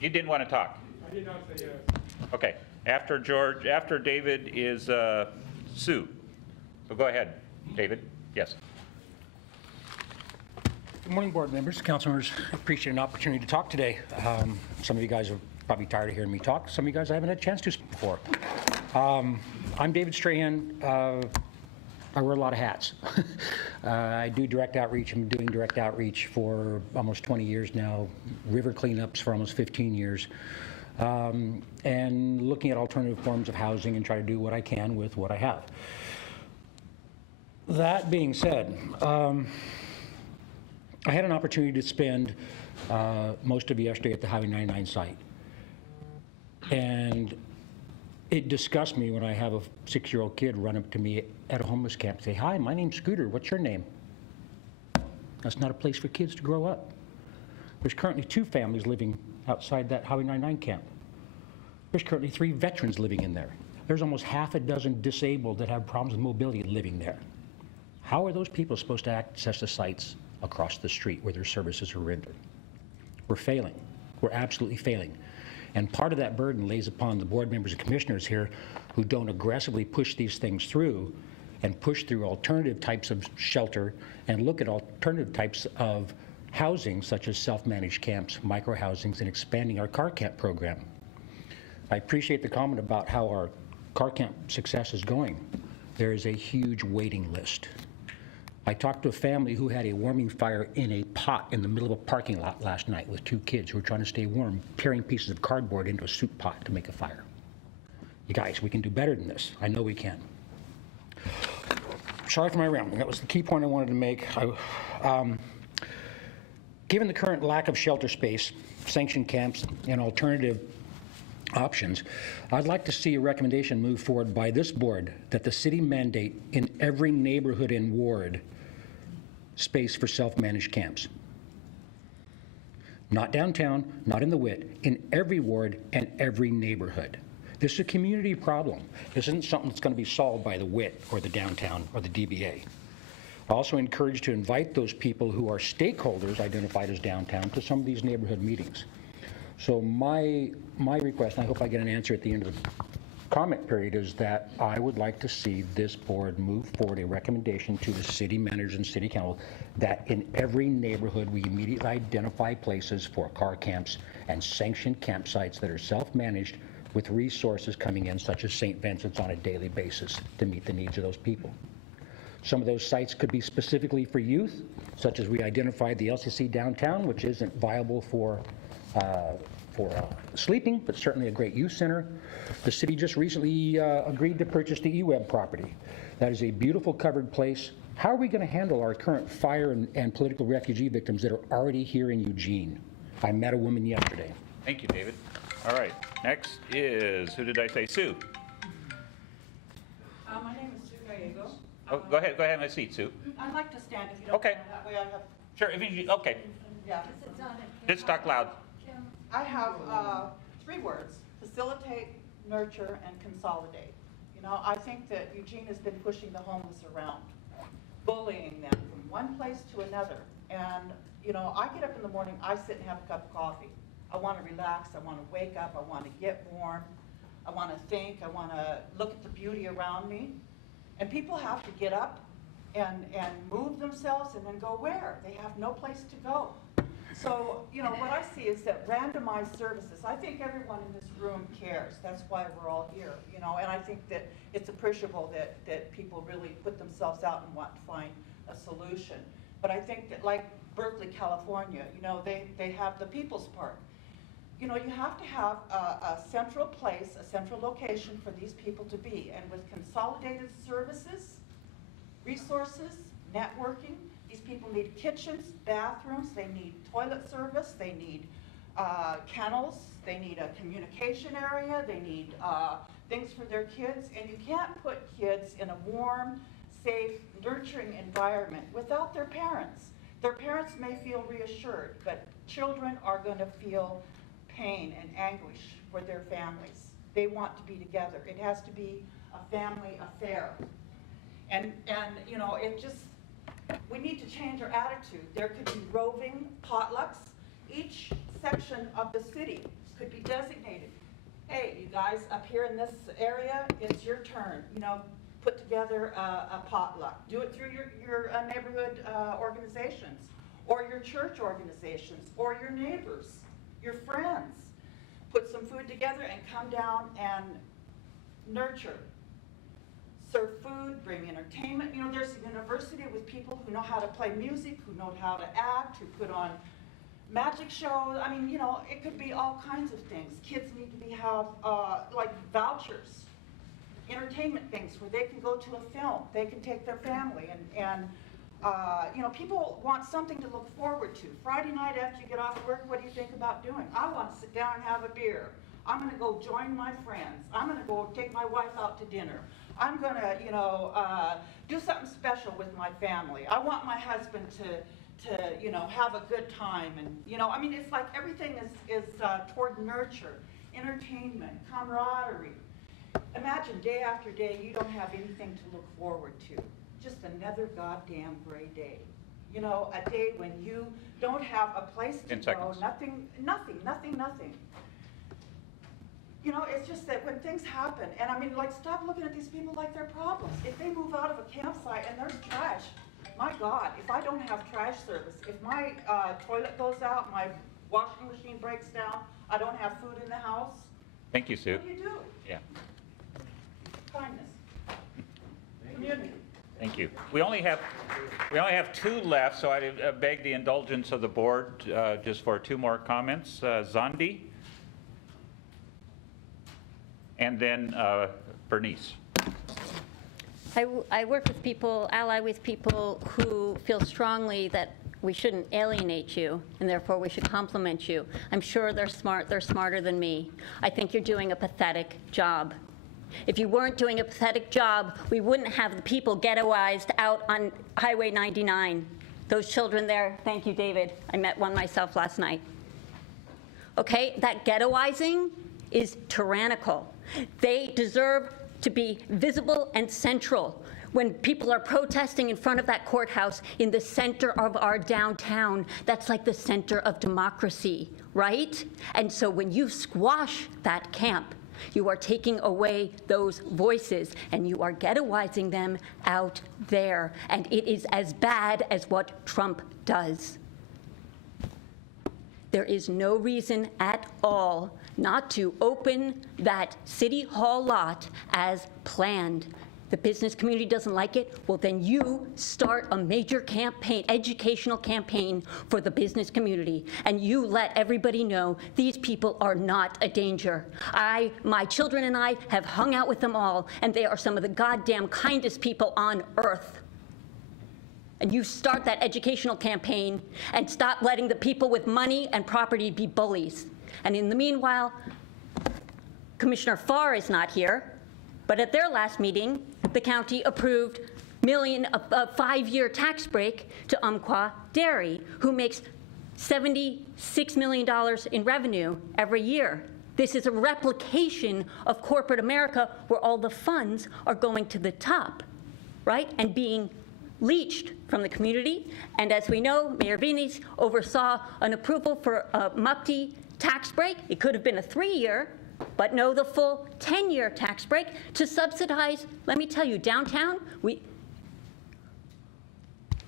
You didn't want to talk? I did not say yes. Okay. After David is Sue. So go ahead, David. Yes. Good morning, board members, council members. I appreciate an opportunity to talk today. Some of you guys are probably tired of hearing me talk. Some of you guys I haven't had a chance to speak before. I'm David Strahan. I wear a lot of hats. I do direct outreach. I'm doing direct outreach for almost 20 years now, river cleanups for almost 15 years, and looking at alternative forms of housing and try to do what I can with what I have. That being said, I had an opportunity to spend most of yesterday at the Highway 99 site. And it disgusts me when I have a 6-year-old kid run up to me at a homeless camp and say, "Hi, my name's Scooter. What's your name?" That's not a place for kids to grow up. There's currently 2 families living outside that Highway 99 camp. There's currently 3 veterans living in there. There's almost half a dozen disabled that have problems with mobility living there. How are those people supposed to access the sites across the street where their services are rendered? We're failing. We're absolutely failing. And part of that burden lays upon the board members and commissioners here who don't aggressively push these things through and push through alternative types of shelter and look at alternative types of housing, such as self-managed camps, micro-housings, and expanding our car camp program. I appreciate the comment about how our car camp success is going. There is a huge waiting list. I talked to a family who had a warming fire in a pot in the middle of a parking lot last night with 2 kids who were trying to stay warm, tearing pieces of cardboard into a soup pot to make a fire. You guys, we can do better than this. I know we can. Sorry for my rambling. That was the key point I wanted to make. Given the current lack of shelter space, sanctioned camps, and alternative options, I'd like to see a recommendation move forward by this board that the city mandate in every neighborhood and ward space for self-managed camps. Not downtown, not in the WIT, in every ward and every neighborhood. This is a community problem. This isn't something that's going to be solved by the WIT or the downtown or the DBA. I also encourage to invite those people who are stakeholders identified as downtown to some of these neighborhood meetings. So my request, and I hope I get an answer at the end of the comment period, is that I would like to see this board move forward a recommendation to the city managers and city council that in every neighborhood we immediately identify places for car camps and sanctioned campsites that are self-managed with resources coming in, such as St. Vincent's, on a daily basis to meet the needs of those people. Some of those sites could be specifically for youth, such as we identified the LCC downtown, which isn't viable for sleeping, but certainly a great youth center. The city just recently agreed to purchase the eWeb property. That is a beautiful covered place. How are we going to handle our current fire and political refugee victims that are already here in Eugene? I met a woman yesterday. Thank you, David. All right, next is, who did I say? Sue. My name is Sue Gallego. Oh, go ahead, have a seat, Sue. I'd like to stand if you don't Okay. mind. That way I have, Sure, if you, okay, yeah. just talk loud. I have 3 words: facilitate, nurture, and consolidate. You know, I think that Eugene has been pushing the homeless around, bullying them from one place to another. And, you know, I get up in the morning, I sit and have a cup of coffee. I want to relax, I want to wake up, I want to get warm, I want to think, I want to look at the beauty around me. And people have to get up and move themselves and then go where? They have no place to go. So, you know, what I see is that randomized services, I think everyone in this room cares. That's why we're all here, you know, and I think that it's appreciable that people really put themselves out and want to find a solution. But I think that, like Berkeley, California, you know, they have the People's Park. You know, you have to have a central place, a central location for these people to be. And with consolidated services, resources, networking, these people need kitchens, bathrooms, they need toilet service, they need kennels, they need a communication area, they need things for their kids. And you can't put kids in a warm, safe, nurturing environment without their parents. Their parents may feel reassured, but children are going to feel pain and anguish for their families. They want to be together. It has to be a family affair. And you know, we need to change our attitude. There could be roving potlucks. Each section of the city could be designated. Hey, you guys up here in this area, it's your turn. You know, put together a potluck. Do it through your neighborhood organizations, or your church organizations, or your neighbors, your friends. Put some food together and come down and nurture. serve food, bring entertainment. You know, there's a university with people who know how to play music, who know how to act, who put on magic shows. I mean, you know, it could be all kinds of things. Kids need to have like vouchers, entertainment things where they can go to a film, they can take their family, and you know, people want something to look forward to. Friday night after you get off work, what do you think about doing? I want to sit down and have a beer. I'm going to go join my friends. I'm going to go take my wife out to dinner. I'm going to, you know, do something special with my family. I want my husband to you know, have a good time. And, you know, I mean, it's like everything is toward nurture, entertainment, camaraderie. Imagine day after day you don't have anything to look forward to. Just another goddamn gray day. You know, a day when you don't have a place to go, nothing. You know, it's just that when things happen, and I mean, like, stop looking at these people like they're problems. If they move out of a campsite and there's trash, my God, if I don't have trash service, if my toilet goes out, my washing machine breaks down, I don't have food in the house. Thank you, Sue. What do you do? Yeah. Kindness. Community. Thank you. We only have 2 left, so I beg the indulgence of the board just for 2 more comments. Zandi, and then Bernice. I work with people, ally with people who feel strongly that we shouldn't alienate you, and therefore we should compliment you. I'm sure they're smart. They're smarter than me. I think you're doing a pathetic job. If you weren't doing a pathetic job, we wouldn't have the people ghettoized out on Highway 99. Those children there, thank you, David. I met one myself last night. Okay, that ghettoizing is tyrannical. They deserve to be visible and central. When people are protesting in front of that courthouse in the center of our downtown, that's like the center of democracy, right? And so when you squash that camp, you are taking away those voices, and you are ghettoizing them out there. And it is as bad as what Trump does. There is no reason at all not to open that City Hall lot as planned. The business community doesn't like it, well then you start a major campaign, educational campaign for the business community, and you let everybody know these people are not a danger. My children and I have hung out with them all, and they are some of the goddamn kindest people on earth. And you start that educational campaign and stop letting the people with money and property be bullies. And in the meanwhile, Commissioner Farr is not here, but at their last meeting, the county approved a 5-year tax break to Umpqua Dairy, who makes $76 million in revenue every year. This is a replication of corporate America where all the funds are going to the top, right? And being leached from the community. And as we know, Mayor Vines oversaw an approval for a MUPTI tax break. It could have been a 3-year, but no, the full 10-year tax break to subsidize, let me tell you, downtown,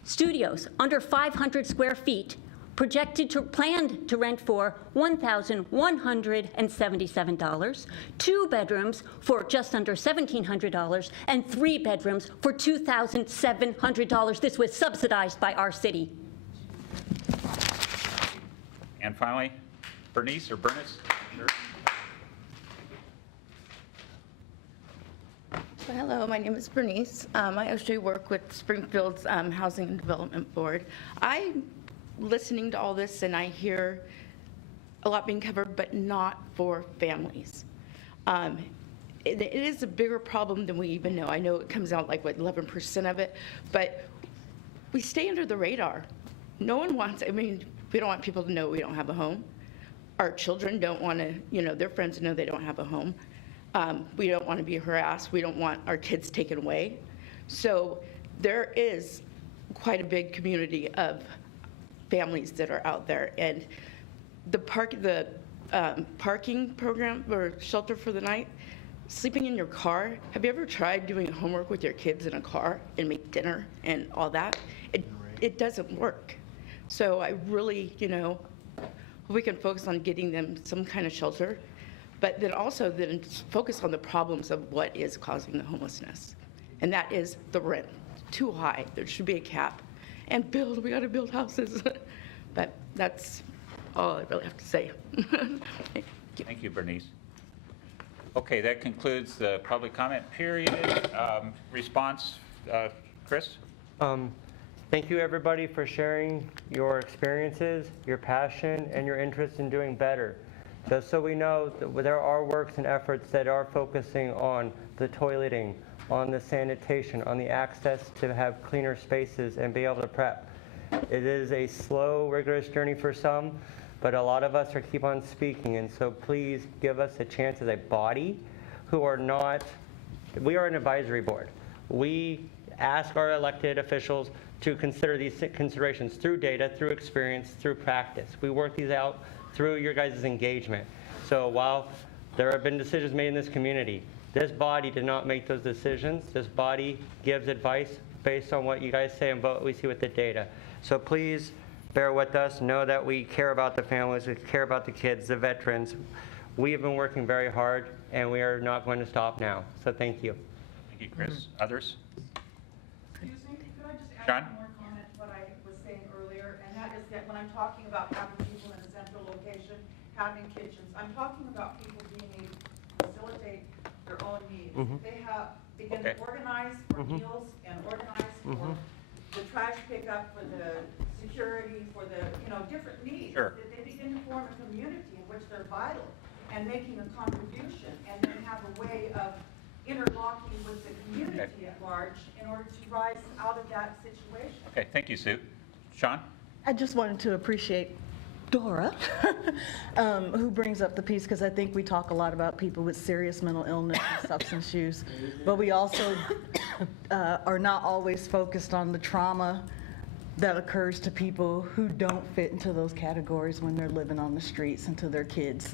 studios under 500 square feet planned to rent for $1,177, 2 bedrooms for just under $1,700, and 3 bedrooms for $2,700. This was subsidized by our city. And finally, Bernice or Bernice? Sure. Hello, my name is Bernice. I actually work with Springfield's Housing and Development Board. I'm listening to all this and I hear a lot being covered, but not for families. It is a bigger problem than we even know. I know it comes out like, what, 11% of it, but we stay under the radar. No one wants, I mean, we don't want people to know we don't have a home. Our children don't want to, their friends know they don't have a home. We don't want to be harassed. We don't want our kids taken away. So there is quite a big community of families that are out there. And the parking program or shelter for the night, sleeping in your car, have you ever tried doing homework with your kids in a car and make dinner and all that? It doesn't work. So I really, we can focus on getting them some kind of shelter, but then also focus on the problems of what is causing the homelessness. and that is the rent. Too high. There should be a cap. And we got to build houses. But that's all I really have to say. Thank you, Bernice. Okay, that concludes the public comment period. Response, Chris? Thank you, everybody, for sharing your experiences, your passion, and your interest in doing better. Just so we know, that there are works and efforts that are focusing on the toileting, on the sanitation, on the access to have cleaner spaces and be able to prep. It is a slow, rigorous journey for some, but a lot of us are keep on speaking, and so please give us a chance as a body who are not, we are an advisory board. We ask our elected officials to consider these considerations through data, through experience, through practice. We work these out through your guys' engagement. So while there have been decisions made in this community, this body did not make those decisions. This body gives advice based on what you guys say and what we see with the data. So please bear with us. Know that we care about the families, we care about the kids, the veterans. We have been working very hard, and we are not going to stop now. So thank you. Thank you, Chris. Others? Excuse me, could I just John? add one more comment to what I was saying earlier? And that is that when I'm talking about having people in a central location, having kitchens, I'm talking about people being able to facilitate their own needs. They can organize for meals and organize for the trash pickup, for the security, for the, different needs. Sure. They begin to form a community in which they're vital and making a contribution, and then have a way of interlocking with the community at large in order to rise out of that situation. Okay, thank you, Sue. Sean? I just wanted to appreciate Dora, who brings up the piece, because I think we talk a lot about people with serious mental illness and substance use, but we also are not always focused on the trauma that occurs to people who don't fit into those categories when they're living on the streets and to their kids.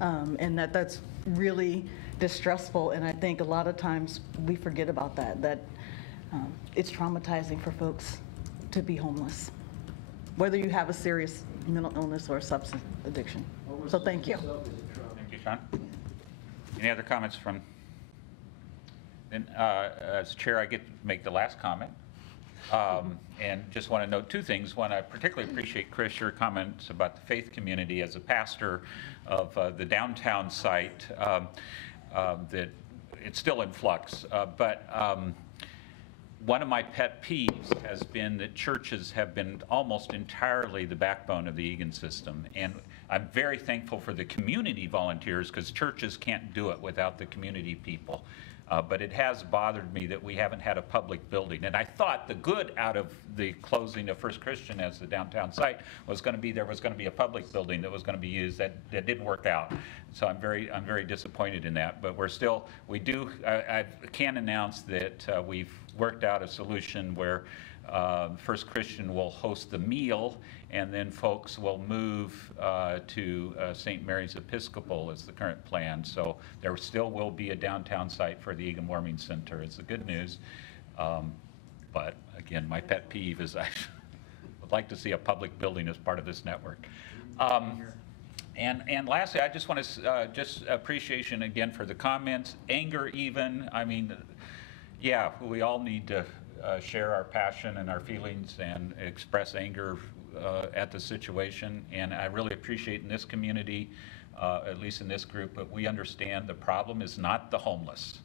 And that's really distressful, and I think a lot of times we forget about that it's traumatizing for folks to be homeless, whether you have a serious mental illness or substance addiction. So thank you. Thank you, Sean. Any other comments from, and as chair, I get to make the last comment. And just want to note two things. One, I particularly appreciate, Chris, your comments about the faith community. As a pastor of the downtown site, that it's still in flux. But one of my pet peeves has been that churches have been almost entirely the backbone of the Egan system. And I'm very thankful for the community volunteers, because churches can't do it without the community people. But it has bothered me that we haven't had a public building. And I thought the good out of the closing of First Christian as the downtown site was going to be there was going to be a public building that was going to be used. That didn't work out. So I'm very disappointed in that. But I can announce that we've worked out a solution where First Christian will host the meal, and then folks will move to St. Mary's Episcopal is the current plan. So there still will be a downtown site for the Egan Warming Center. It's the good news. But again, my pet peeve is I would like to see a public building as part of this network. And lastly, I just want to just appreciation again for the comments, anger even. I mean, yeah, we all need to share our passion and our feelings and express anger at the situation. And I really appreciate in this community, at least in this group, that we understand the problem is not the homeless.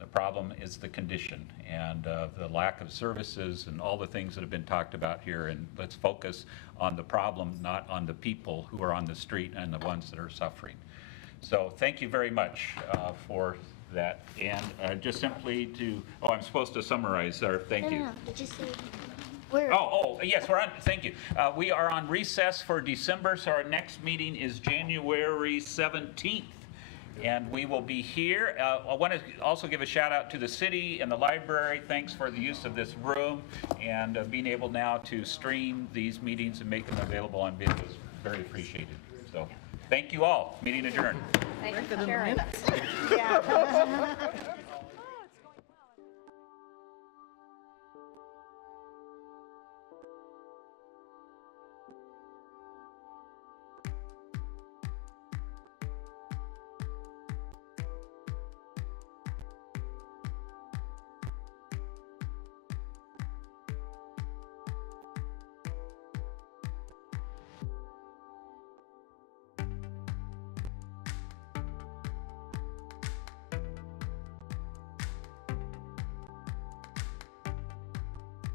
The problem is the condition and the lack of services and all the things that have been talked about here. And let's focus on the problem, not on the people who are on the street and the ones that are suffering. So thank you very much for that. And just simply to, I'm supposed to summarize our thank you. No, did you say? Yes, we're on, thank you. We are on recess for December, so our next meeting is January 17th. And we will be here. I want to also give a shout out to the city and the library. Thanks for the use of this room and being able now to stream these meetings and make them available on video is very appreciated. So thank you all. Meeting adjourned. Thank you for the minutes. Yeah.